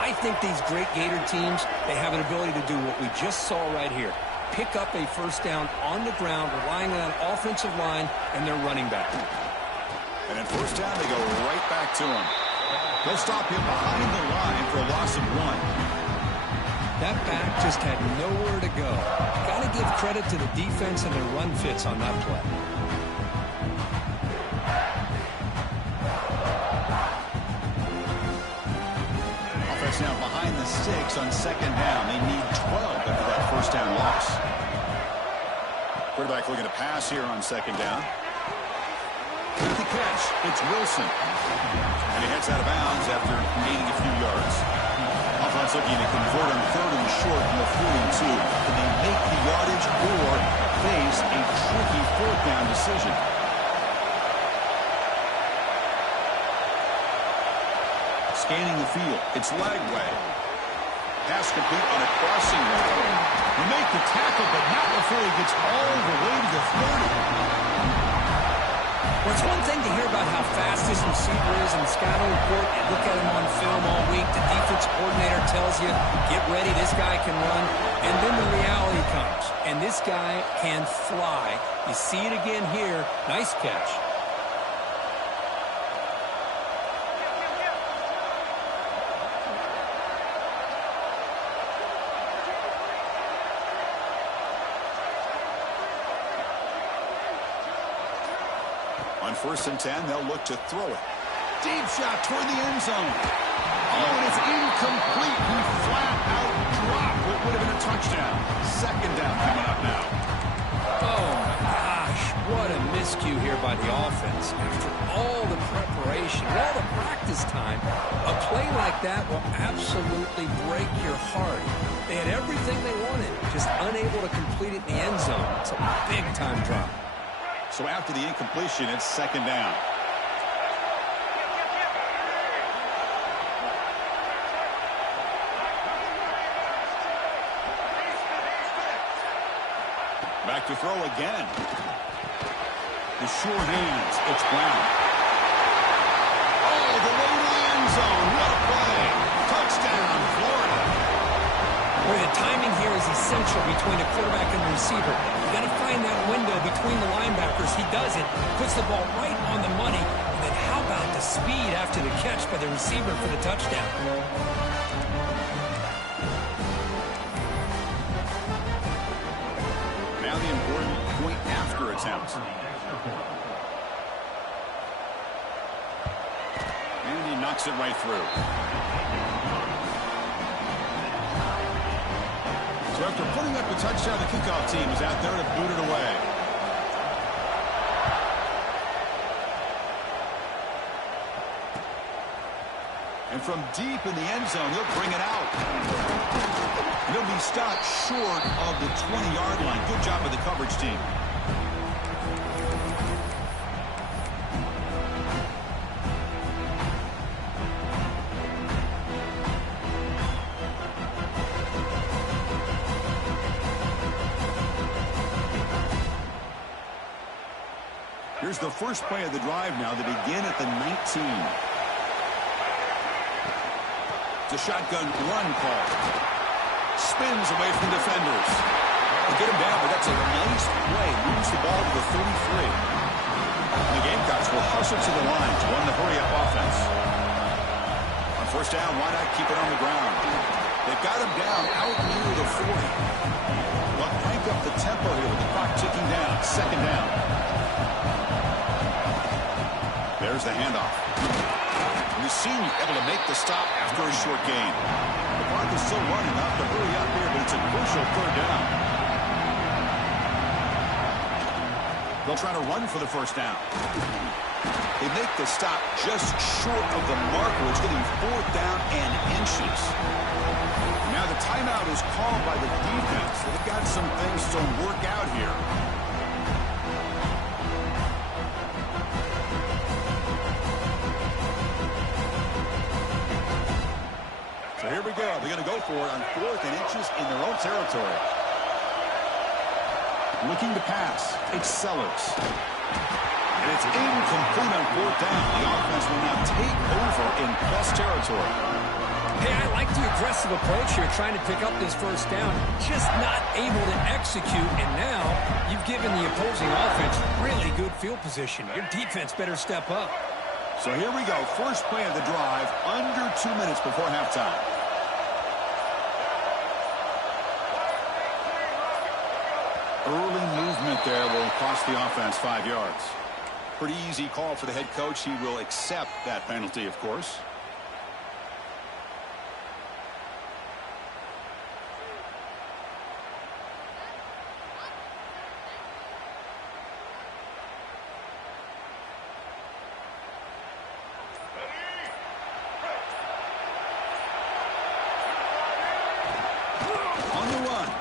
I think these great Gator teams, they have an ability to do what we just saw right here. Pick up a first down on the ground, relying on that offensive line and their running back. And at first down, they go right back to him. They'll stop him behind the line for a loss of 1. That back just had nowhere to go. Got to give credit to the defense and their run fits on that play. Offense now behind the 6 on second down. They need 12 after that first down loss. Quarterback looking to pass here on second down. With the catch, it's Wilson. And he heads out of bounds after gaining a few yards. Offense looking to convert on third and short from the 42. Can they make the yardage or face a tricky fourth down decision? Scanning the field. It's Lagway. Pass complete on a crossing route. We make the tackle, but not before he gets all the way to the 30. Well, it's one thing to hear about how fast this receiver is in the scouting report. You look at him on film all week. The defense coordinator tells you, get ready, this guy can run. And then the reality comes. And this guy can fly. You see it again here. Nice catch. On 1st and 10, they'll look to throw it. Deep shot toward the end zone. Oh, and it's incomplete. He flat out dropped what would have been a touchdown. Second down coming up now. Oh, my gosh. What a miscue here by the offense. After all the preparation, all the practice time, a play like that will absolutely break your heart. They had everything they wanted, just unable to complete it in the end zone. It's a big-time drop. So after the incompletion, it's second down. Back to throw again. The sure hands. It's Brown. Oh, the way to the end zone. What a play. Touchdown, Florida. Boy, the timing here is essential between a quarterback and the receiver. You got to find that window between the linebackers. He does it, puts the ball right on the money. And then how about the speed after the catch by the receiver for the touchdown? Now the important point after attempt. And he knocks it right through. So after putting up the touchdown, the kickoff team is out there to boot it away. And from deep in the end zone, he'll bring it out. And he'll be stopped short of the 20-yard line. Good job of the coverage team. Here's the first play of the drive now. They begin at the 19. It's a shotgun run call. Spins away from defenders. They get him down, but that's a nice play. Moves the ball to the 33. And the Gamecocks will hustle to the line to run the hurry-up offense. On first down, why not keep it on the ground? They've got him down out near the 40. They'll crank up the tempo here with the clock ticking down. Second down. There's the handoff. And the senior able to make the stop after a short gain. The clock is still running. Not to hurry up here, but it's a crucial third down. They'll try to run for the first down. They make the stop just short of the marker. It's going to be fourth down and inches. Now the timeout is called by the defense. They've got some things to work out here. So here we go. They're going to go for it on fourth and inches in their own territory. Looking to pass. It's Sellers. And it's incomplete on fourth down. The offense will now take over in best territory. Hey, I like the aggressive approach here, trying to pick up this first down. Just not able to execute, and now you've given the opposing offense really good field position. Your defense better step up. So here we go. First play of the drive, under 2 minutes before halftime. Early movement there will cost the offense 5 yards. Pretty easy call for the head coach. He will accept that penalty, of course.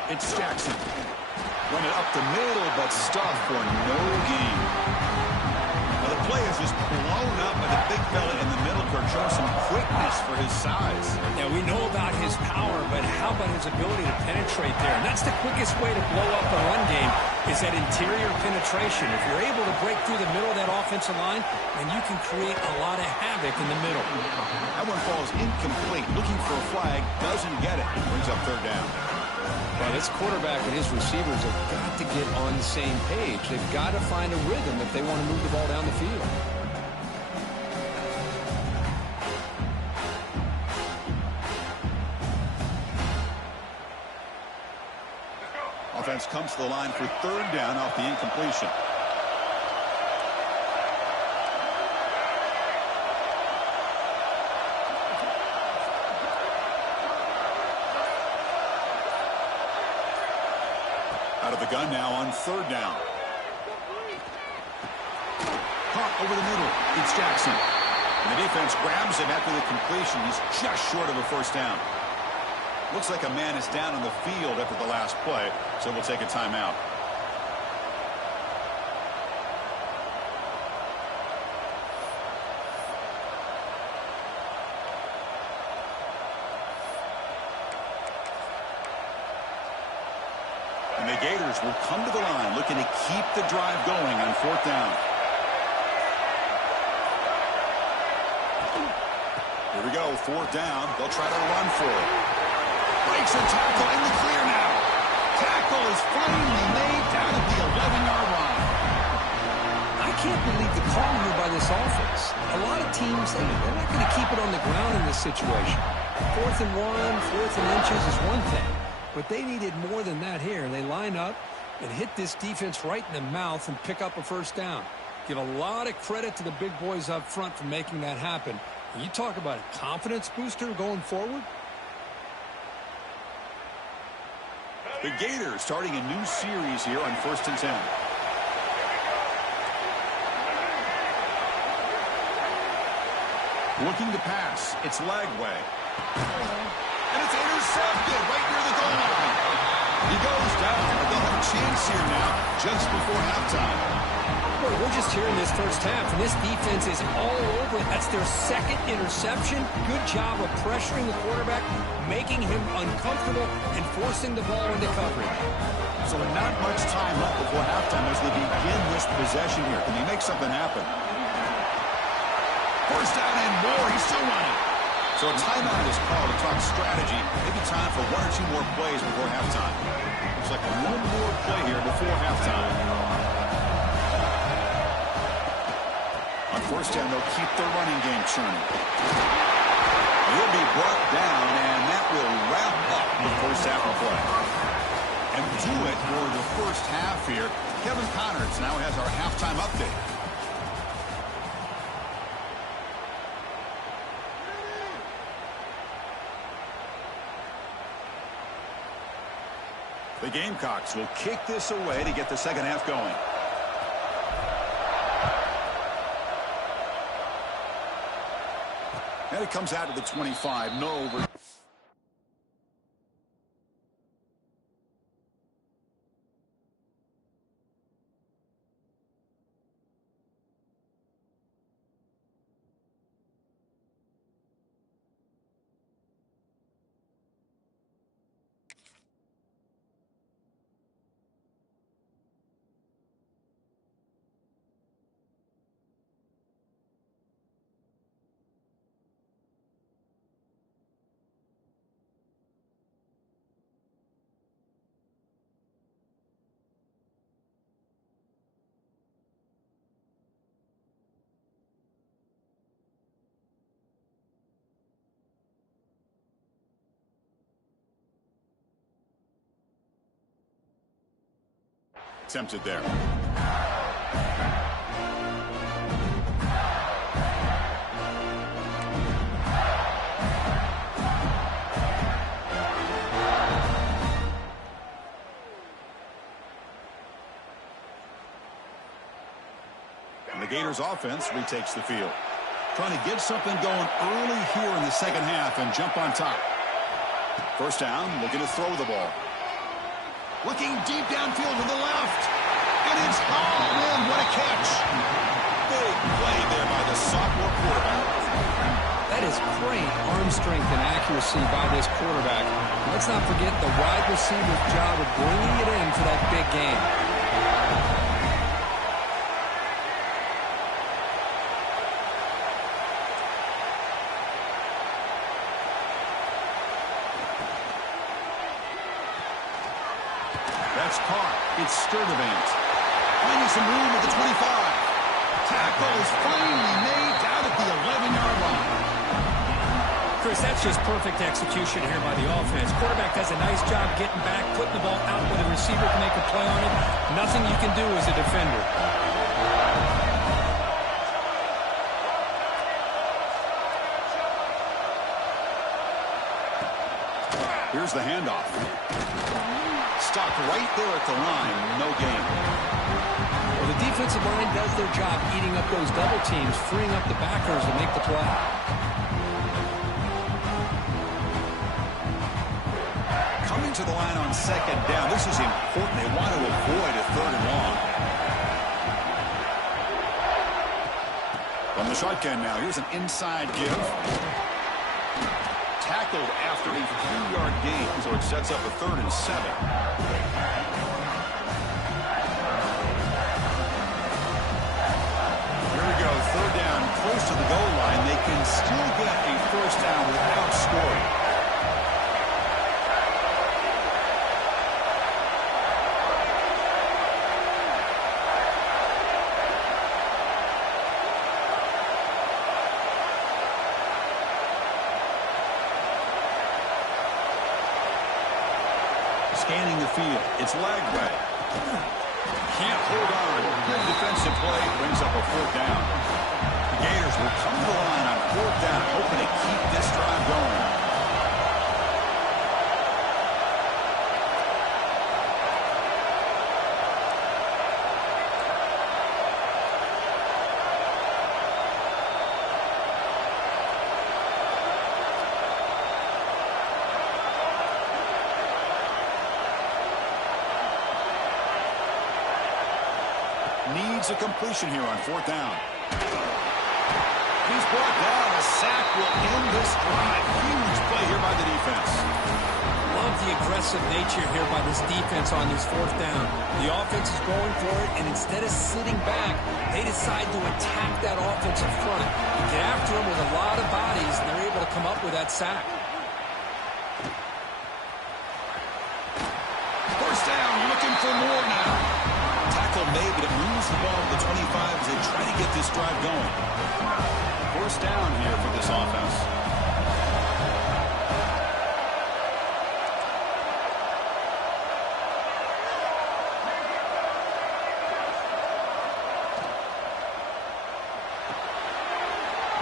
It's Jackson. Run it up the middle, but stuffed for no gain. Now the play is just blown up by the big fella in the middle, Kirk, showing some quickness for his size. Yeah, we know about his power, but how about his ability to penetrate there? And that's the quickest way to blow up the run game, is that interior penetration. If you're able to break through the middle of that offensive line, then you can create a lot of havoc in the middle. That one falls incomplete. Looking for a flag, doesn't get it. Brings up third down. Well, this quarterback and his receivers have got to get on the same page. They've got to find a rhythm if they want to move the ball down the field. Offense comes to the line for third down off the incompletion. Out of the gun now on third down. Caught over the middle. It's Jackson. And the defense grabs him after the completion. He's just short of a first down. Looks like a man is down on the field after the last play, so we'll take a timeout. And the Gators will come to the line looking to keep the drive going on fourth down. Here we go, fourth down. They'll try to run for it. Breaks a tackle in the clear now. Tackle is finally made down at the 11-yard line. I can't believe the call here by this offense. A lot of teams, they're not going to keep it on the ground in this situation. 4th and 1, 4th and inches is one thing. But they needed more than that here. They line up and hit this defense right in the mouth and pick up a first down. Give a lot of credit to the big boys up front for making that happen. And you talk about a confidence booster going forward. The Gators starting a new series here on 1st and 10. Looking to pass. It's Lagway. And it's intercepted right near the goal line. He goes down. They'll have a chance here now just before halftime. Boy, we're just here in this first half, and this defense is all over. That's their second interception. Good job of pressuring the quarterback, making him uncomfortable, and forcing the ball into coverage. So not much time left before halftime as they begin this possession here. Can he make something happen? First down and more. He's still running. So a timeout is called to talk strategy. Maybe time for one or two more plays before halftime. Looks like one more play here before halftime. On first down, they'll keep their running game churning. He'll be brought down, and that will wrap up the first half of play. And do it for the first half here. Kevin Connors now has our halftime update. The Gamecocks will kick this away to get the second half going. And it comes out to the 25. No over. Attempted there. And the Gators offense retakes the field. Trying to get something going early here in the second half and jump on top. First down, looking to throw the ball. Looking deep downfield to the left. And it's hauled in. What a catch. Big play there by the sophomore quarterback. That is great arm strength and accuracy by this quarterback. Let's not forget the wide receiver's job of bringing it in for that big game. That's caught. It's Sturdivant. Finding some room at the 25. Tackle is finally made down at the 11-yard line. Chris, that's just perfect execution here by the offense. Quarterback does a nice job getting back, putting the ball out where the receiver can make a play on it. Nothing you can do as a defender. Here's the handoff. Stopped right there at the line. No gain. Well, the defensive line does their job eating up those double teams, freeing up the backers to make the play. Coming to the line on second down. This is important. They want to avoid a third and long. From the shotgun now. Here's an inside give. Tackled after a 3-yard gain, so it sets up a 3rd and 7. Here we go, 3rd down, close to the goal line. They can still get a first down without scoring. Scanning the field. It's Lagway. Can't hold on. Good defensive play. Brings up a 4th down. The Gators will come to the line on 4th down, hoping to keep this drive going. needs a completion here on 4th down. He's brought down. A sack will end this drive. Huge play here by the defense. Love the aggressive nature here by this defense on this 4th down. The offense is going for it, and instead of sitting back, they decide to attack that offensive front. Get after them with a lot of bodies, and they're able to come up with that sack. First down, looking for more now. Tackle made, but it moves the ball to the 25 as they try to get this drive going. First down here for this offense.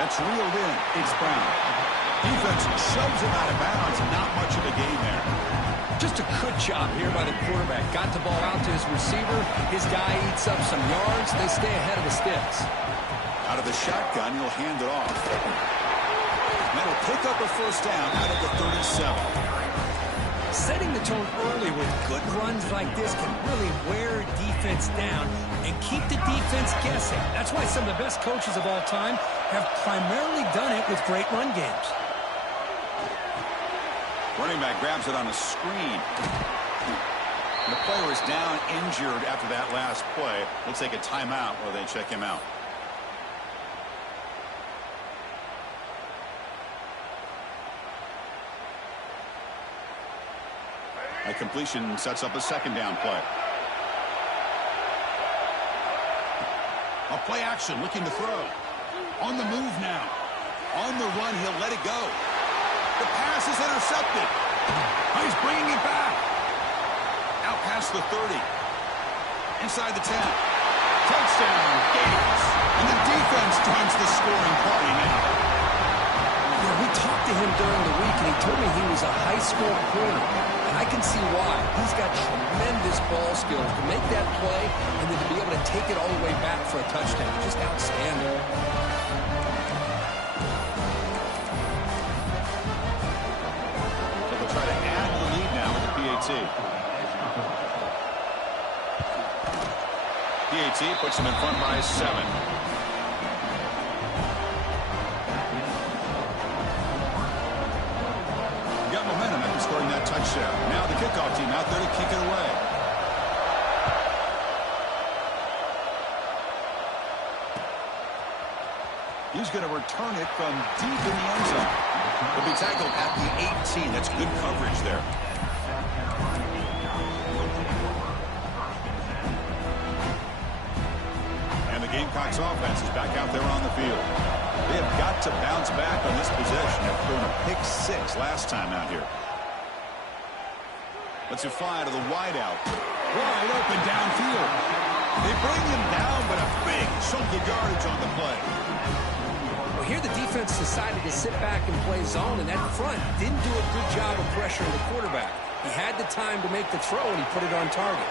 That's reeled in. It's Brown. Defense shoves him out of bounds. Not much of a gain there. Just a good job here by the quarterback. Got the ball out to his receiver. His guy eats up some yards. They stay ahead of the sticks. Out of the shotgun, he'll hand it off. That'll pick up a first down out of the 37. Setting the tone early with good runs like this can really wear defense down and keep the defense guessing. That's why some of the best coaches of all time have primarily done it with great run games. Running back grabs it on a screen. The player is down injured after that last play. We'll take a timeout while they check him out. A completion sets up a second down play. A play action looking to throw. On the move now. On the run, he'll let it go. The pass is intercepted. He's bringing it back. Out past the 30. Inside the 10. Touchdown, Gators. And the defense joins the scoring party now. Yeah, we talked to him during the week, and he told me he was a high school corner. And I can see why. He's got tremendous ball skills to make that play and then to be able to take it all the way back for a touchdown. Just outstanding. Try to add to the lead now with the PAT. PAT puts them in front by 7. Got momentum after scoring that touchdown. Now the kickoff team out there to kick it away. He's going to return it from deep in the end zone. He'll be tackled at the 18. That's good coverage there. And the Gamecocks offense is back out there on the field. They have got to bounce back on this possession after throwing a pick 6 last time out here. Let's it fly to the wideout. Wide open downfield. They bring him down, but a big chunk of yardage on the play. Here the defense decided to sit back and play zone, and that front didn't do a good job of pressuring the quarterback. He had the time to make the throw, and he put it on target.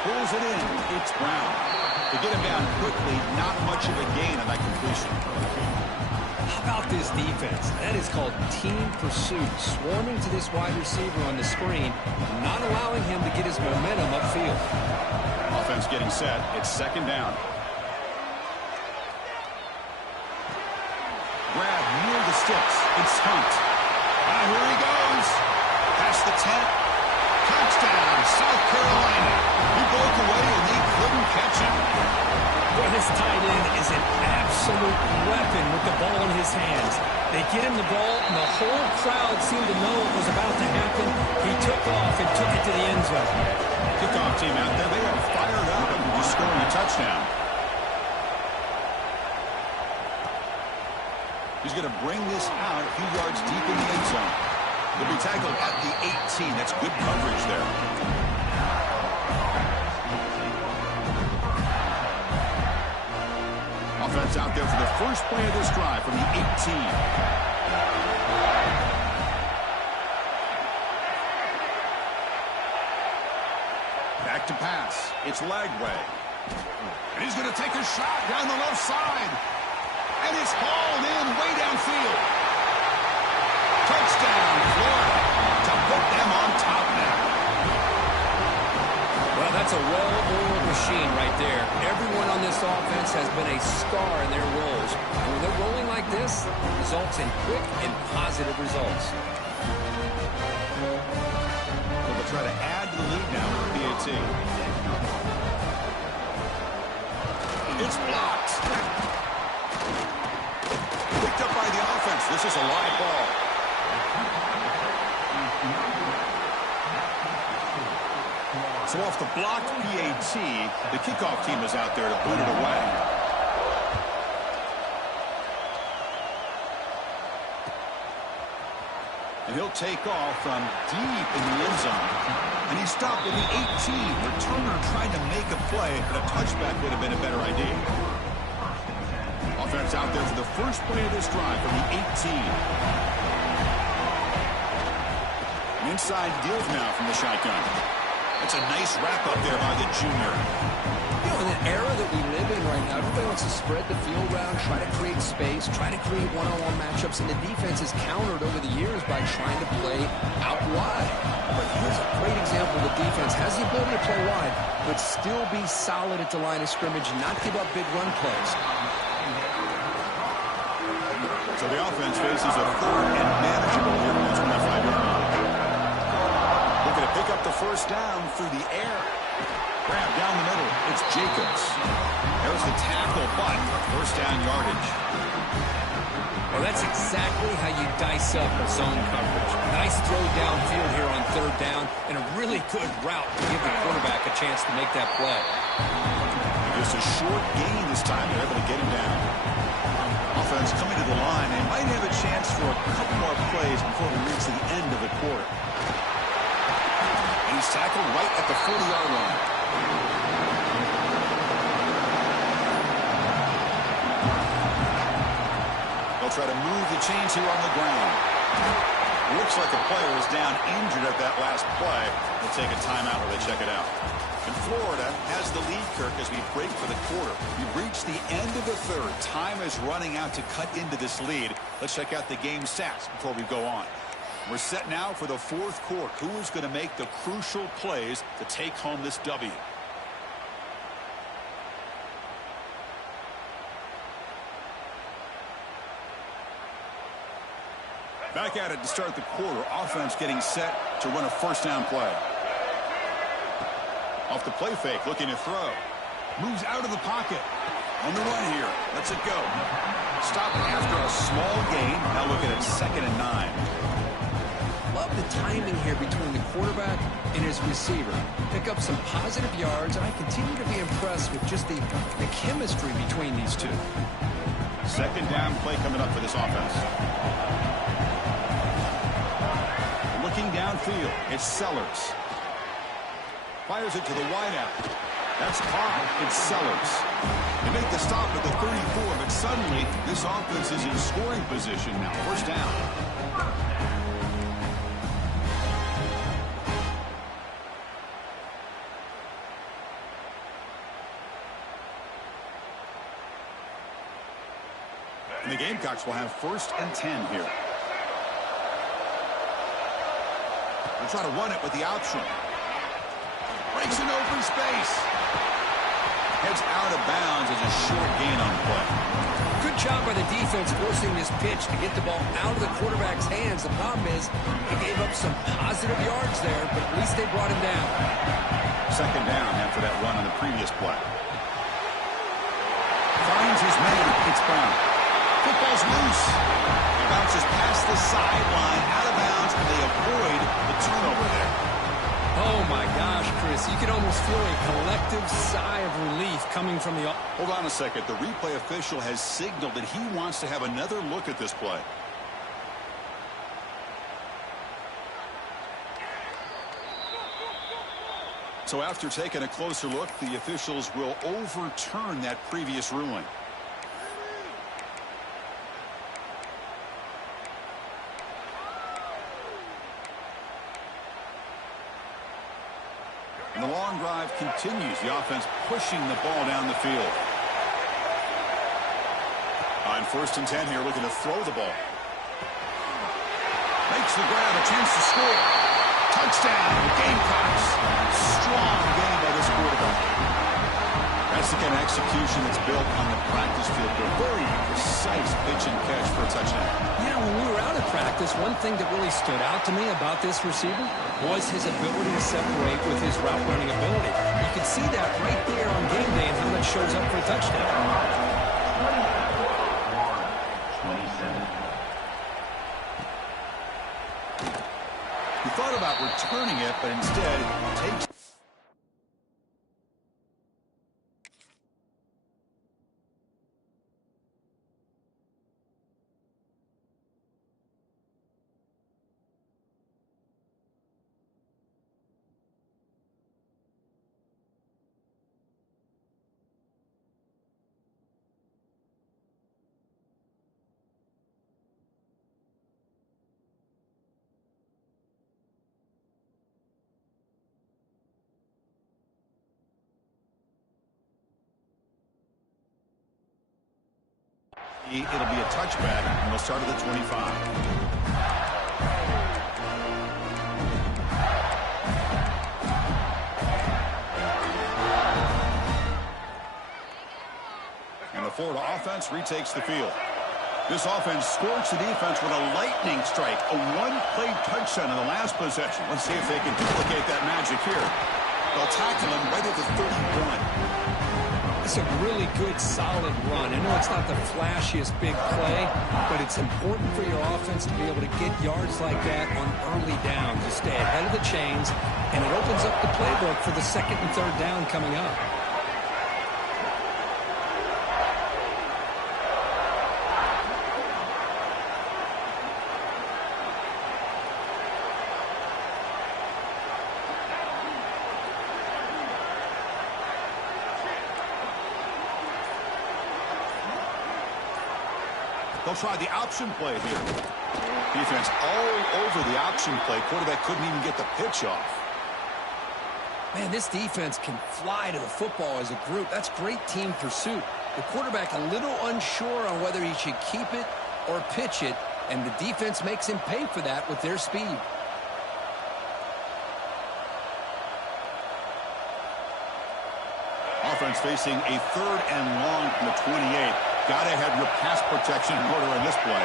Pulls it in. It's Brown. To get him down quickly, not much of a gain on that completion. How about this defense? That is called team pursuit. Swarming to this wide receiver on the screen, not allowing him to get his momentum upfield. Offense getting set. It's second down. Grab near the sticks. It's Hunt. Here he goes. Past the 10. Touchdown, South Carolina. He broke away and they couldn't catch him. Boy, this tight end is an absolute weapon with the ball in his hands. They get him the ball, and the whole crowd seemed to know what was about to happen. He took off and took it to the end zone. Kickoff team out there, they are fired up and just scoring a touchdown. He's going to bring this out a few yards deep in the end zone. He'll be tackled at the 18. That's good coverage there. Offense out there for the first play of this drive from the 18. Back to pass. It's Lagway. And he's going to take a shot down the left side. And it's hauled in way downfield. Touchdown, Florida, to put them on top now. That's a well-oiled machine right there. Everyone on this offense has been a star in their roles. And when they're rolling like this, it results in quick and positive results. Well, they'll try to add to the lead now with PAT. It's blocked. Picked up by the offense. This is a live ball. So off the blocked PAT, the kickoff team is out there to boot it away. And he'll take off from deep in the end zone. And he stopped at the 18. Returner tried to make a play, but a touchback would have been a better idea. Offense out there for the first play of this drive from the 18. An inside deals now from the shotgun. That's a nice wrap-up there by the junior. You know, in the era that we live in right now, everybody wants to spread the field around, try to create space, try to create one-on-one matchups, and the defense is countered over the years by trying to play out wide. But here's a great example. The defense has the ability to play wide, but still be solid at the line of scrimmage, not give up big run plays. So the offense faces a third and manageable here in the 25-yard line. Looking to pick up the first down through the air. Grab down the middle. It's Jacobs. There's the tackle, but first down yardage. Well, that's exactly how you dice up a zone coverage. Nice throw downfield here on third down, and a really good route to give the quarterback a chance to make that play. Just a short gain this time. They're able to get him down. Offense coming to the line. They might have a chance for a couple more plays before we reach the end of the quarter. And he's tackled right at the 40-yard line. They'll try to move the chains here on the ground. Looks like a player is down injured at that last play. They'll take a timeout while they check it out. And Florida has the lead, Kirk, as we break for the quarter. We've reached the end of the third. Time is running out to cut into this lead. Let's check out the game stats before we go on. We're set now for the fourth quarter. Who is going to make the crucial plays to take home this W? Back at it to start the quarter. Offense getting set to run a first down play. Off the play fake, looking to throw. Moves out of the pocket. On the run here. Lets it go. Stop after a small gain. Now looking at 2nd and 9. Love the timing here between the quarterback and his receiver. Pick up some positive yards, and I continue to be impressed with just the chemistry between these two. 2nd down play coming up for this offense. Looking downfield, it's Sellers. Fires it to the wideout. That's caught. It's Sellers. They make the stop at the 34, but suddenly this offense is in scoring position now. First down. And the Gamecocks will have 1st and 10 here. They'll try to run it with the option. Breaks an open space. Heads out of bounds as a short gain on play. Good job by the defense forcing this pitch to get the ball out of the quarterback's hands. The problem is he gave up some positive yards there, but at least they brought him down. 2nd down after that run on the previous play. Finds his man. It's Brown. Football's loose. It bounces past the sideline, out of bounds, and they avoid the turnover there. Oh, my gosh, Chris. You can almost feel a collective sigh of relief coming from the... Hold on a second. The replay official has signaled that he wants to have another look at this play. So after taking a closer look, the officials will overturn that previous ruling. And the long drive continues. The offense pushing the ball down the field. On 1st and 10 here, looking to throw the ball. Makes the grab, a chance to score. Touchdown, Gamecocks. Strong game by this execution that's built on the practice field. A very precise pitch and catch for a touchdown. Yeah, when we were out of practice, one thing that really stood out to me about this receiver was his ability to separate with his route running ability. You could see that right there on game day and how that shows up for a touchdown. 27. He thought about returning it, but instead takes. It'll be a touchback, and they'll start at the 25. And the Florida offense retakes the field. This offense scorched the defense with a lightning strike, a one-play touchdown in the last possession. Let's see if they can duplicate that magic here. They'll tackle him right at the 31. It's a really good, solid run. I know it's not the flashiest big play, but it's important for your offense to be able to get yards like that on early downs. You stay ahead of the chains, and it opens up the playbook for the second and third down coming up. They'll try the option play here. Defense all over the option play. Quarterback couldn't even get the pitch off. Man, this defense can fly to the football as a group. That's great team pursuit. The quarterback a little unsure on whether he should keep it or pitch it, and the defense makes him pay for that with their speed. Offense facing a third and long from the 28. Got to have your pass protection in order in this play.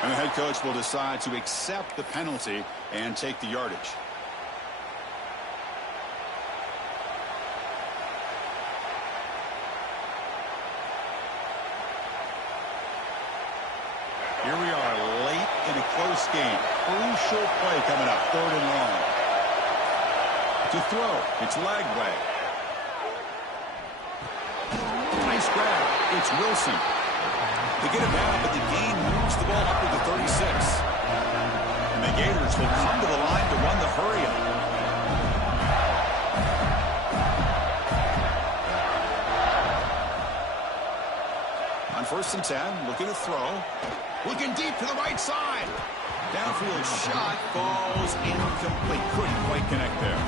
And the head coach will decide to accept the penalty and take the yardage. Here we are late in a close game. Crucial play coming up, third and long. To throw, it's Lagway. Nice grab. It's Wilson. They get it down, but the gain moves the ball up to the 36. And the Gators will come to the line to run the hurry-up. On 1st and 10, looking to throw. Looking deep to the right side. Downfield shot falls incomplete. Couldn't quite connect there.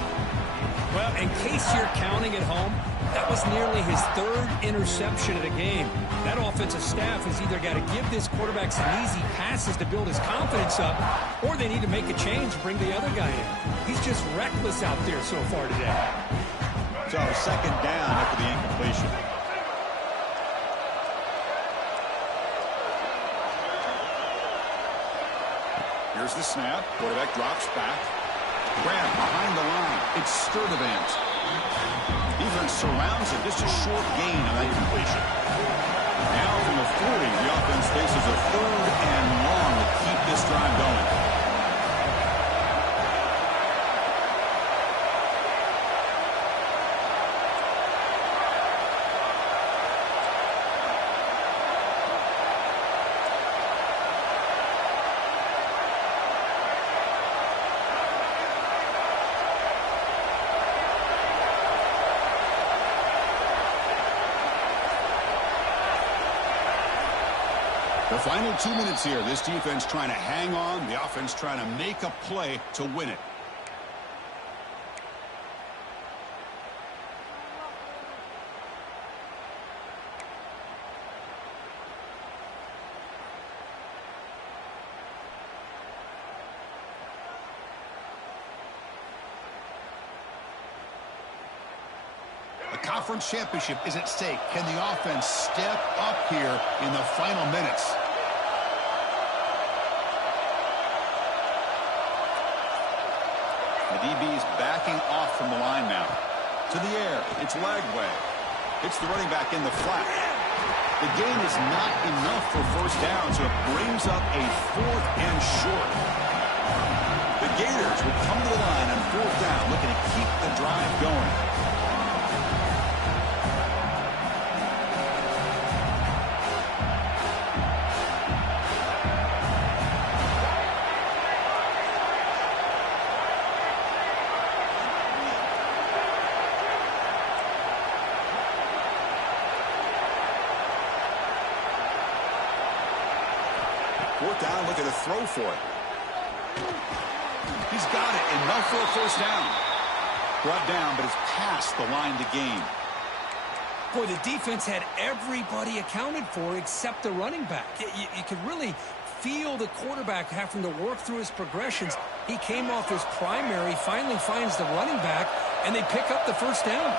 Well, in case you're counting at home, that was nearly his third interception of the game. That offensive staff has either got to give this quarterback some easy passes to build his confidence up, or they need to make a change and bring the other guy in. He's just reckless out there so far today. So, second down after the incompletion. Here's the snap. Quarterback drops back. Grab behind the line. It's Sturdivant. Defense surrounds it. Just a short gain on that completion. Now from the 40, the offense faces a third and long to keep this drive going. The final 2 minutes here. This defense trying to hang on. The offense trying to make a play to win it. A conference championship is at stake. Can the offense step up here in the final minutes? The DB's backing off from the line now. To the air, it's Lagway. It's the running back in the flat. The gain is not enough for first down, so it brings up a 4th and short. The Gators will come to the line on 4th down, looking to keep the drive going. Down, looking to throw for it. He's got it. Enough for a first down. Brought down, but it's past the line to gain. Boy, the defense had everybody accounted for except the running back. You could really feel the quarterback having to work through his progressions. He came off his primary, finally finds the running back, and they pick up the first down.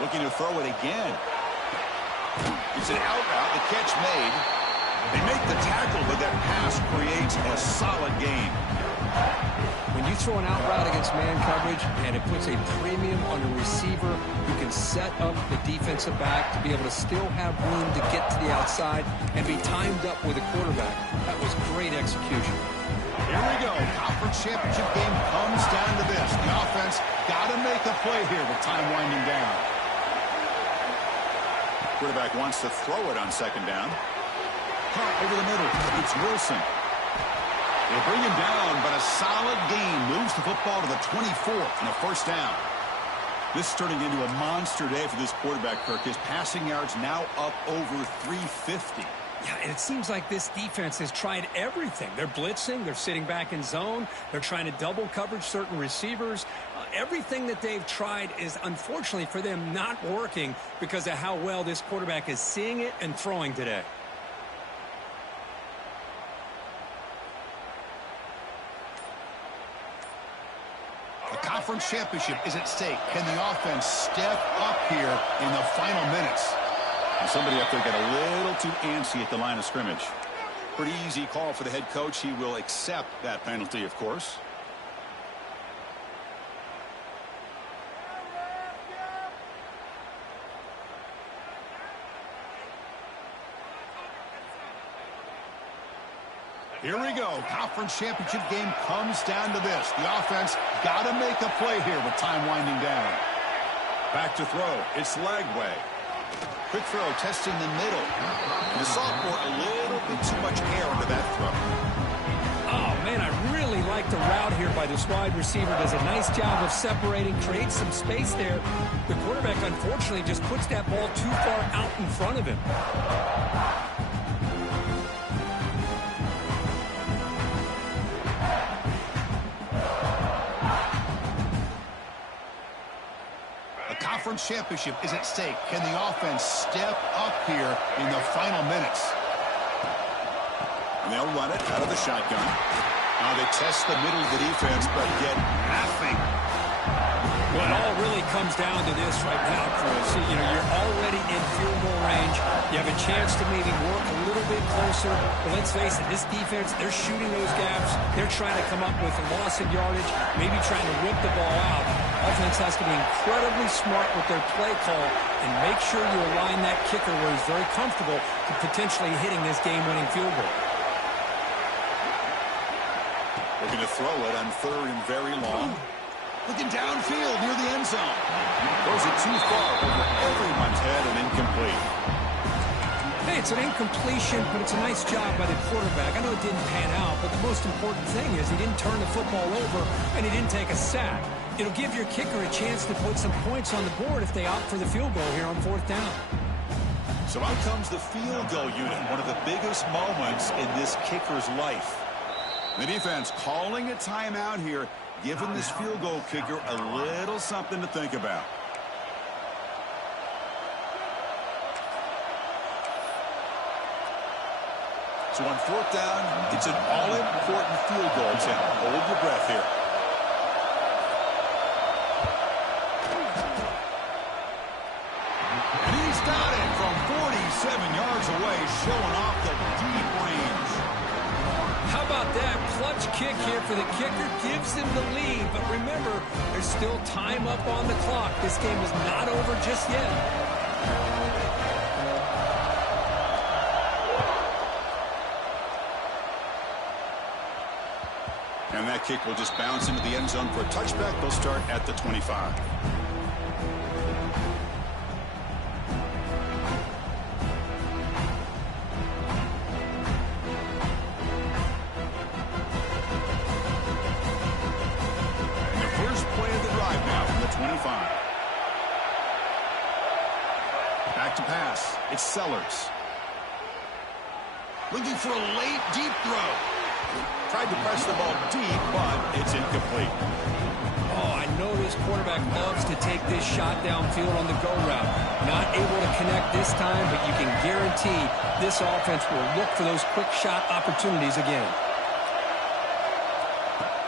Looking to throw it again. It's an out route. The catch made. They make the tackle, but that pass creates a solid gain. When you throw an out route against man coverage and it puts a premium on a receiver who can set up the defensive back to be able to still have room to get to the outside and be timed up with a quarterback, that was great execution. Here we go. Conference championship game comes down to this. The offense got to make a play here with time winding down. Quarterback wants to throw it on 2nd down. Caught over the middle. It's Wilson. They bring him down, but a solid gain moves the football to the 24th and a first down. This is turning into a monster day for this quarterback, Kirk. His passing yards now up over 350. Yeah, and it seems like this defense has tried everything. They're blitzing. They're sitting back in zone. They're trying to double coverage certain receivers. Everything that they've tried is, unfortunately for them, not working because of how well this quarterback is seeing it and throwing today. The conference championship is at stake. Can the offense step up here in the final minutes? And somebody up there got a little too antsy at the line of scrimmage. Pretty easy call for the head coach. He will accept that penalty, of course. Here we go. Conference championship game comes down to this. The offense got to make a play here with time winding down. Back to throw. It's Lagway. Quick throw, testing the middle. And the sophomore, a little bit too much air into that throw. Oh, man, I really like the route here by this wide receiver. Does a nice job of separating, creates some space there. The quarterback, unfortunately, just puts that ball too far out in front of him. Conference championship is at stake. Can the offense step up here in the final minutes? And they'll run it out of the shotgun. Now they test the middle of the defense, but get nothing. Well, it all really comes down to this right now, Chris. You know, you're already in field goal range. You have a chance to maybe work a little bit closer. But let's face it, this defense, they're shooting those gaps. They're trying to come up with a loss of yardage, maybe trying to rip the ball out. Offense has to be incredibly smart with their play call and make sure you align that kicker where he's very comfortable to potentially hitting this game-winning field goal. Looking to throw it on 3rd and very long. Looking downfield near the end zone. Throws it too far over everyone's head and incomplete. Hey, it's an incompletion, but it's a nice job by the quarterback. I know it didn't pan out, but the most important thing is he didn't turn the football over and he didn't take a sack. It'll give your kicker a chance to put some points on the board if they opt for the field goal here on 4th down. So out comes the field goal unit, one of the biggest moments in this kicker's life. The defense calling a timeout here, giving this field goal kicker a little something to think about. So on fourth down, it's an all-important field goal attempt. Hold your breath here. And he's got it from 47 yards away, showing off the deep range. How about that clutch kick here for the kicker? Gives him the lead, but remember, there's still time up on the clock. This game is not over just yet. And that kick will just bounce into the end zone for a touchback. They'll start at the 25. And the first play of the drive now from the 25. Back to pass. It's Sellers. Looking for a late, deep throw. Tried to press the ball deep, but it's incomplete. Oh, I know this quarterback loves to take this shot downfield on the go route. Not able to connect this time, but you can guarantee this offense will look for those quick shot opportunities again.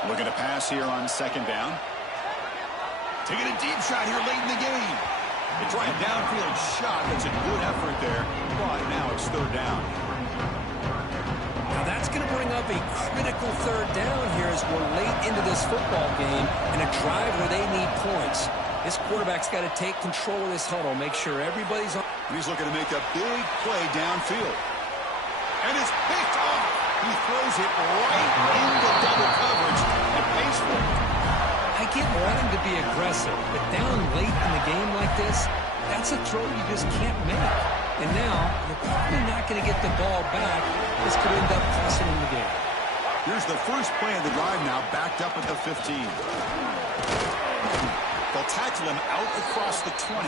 Looking to pass here on second down. Taking a deep shot here late in the game. They try a downfield shot. That's a good effort there, but now it's third down. Now that's going to bring up a critical third down here as we're late into this football game in a drive where they need points. This quarterback's got to take control of this huddle, make sure everybody's on. He's looking to make a big play downfield. And it's picked off. He throws it right into double coverage and pays for it. I get wanting to be aggressive, but down late in the game like this, that's a throw you just can't make. And now, you're probably not going to get the ball back. This could end up costing him the game. Here's the first play of the drive now, backed up at the 15. They'll tackle him out across the 20.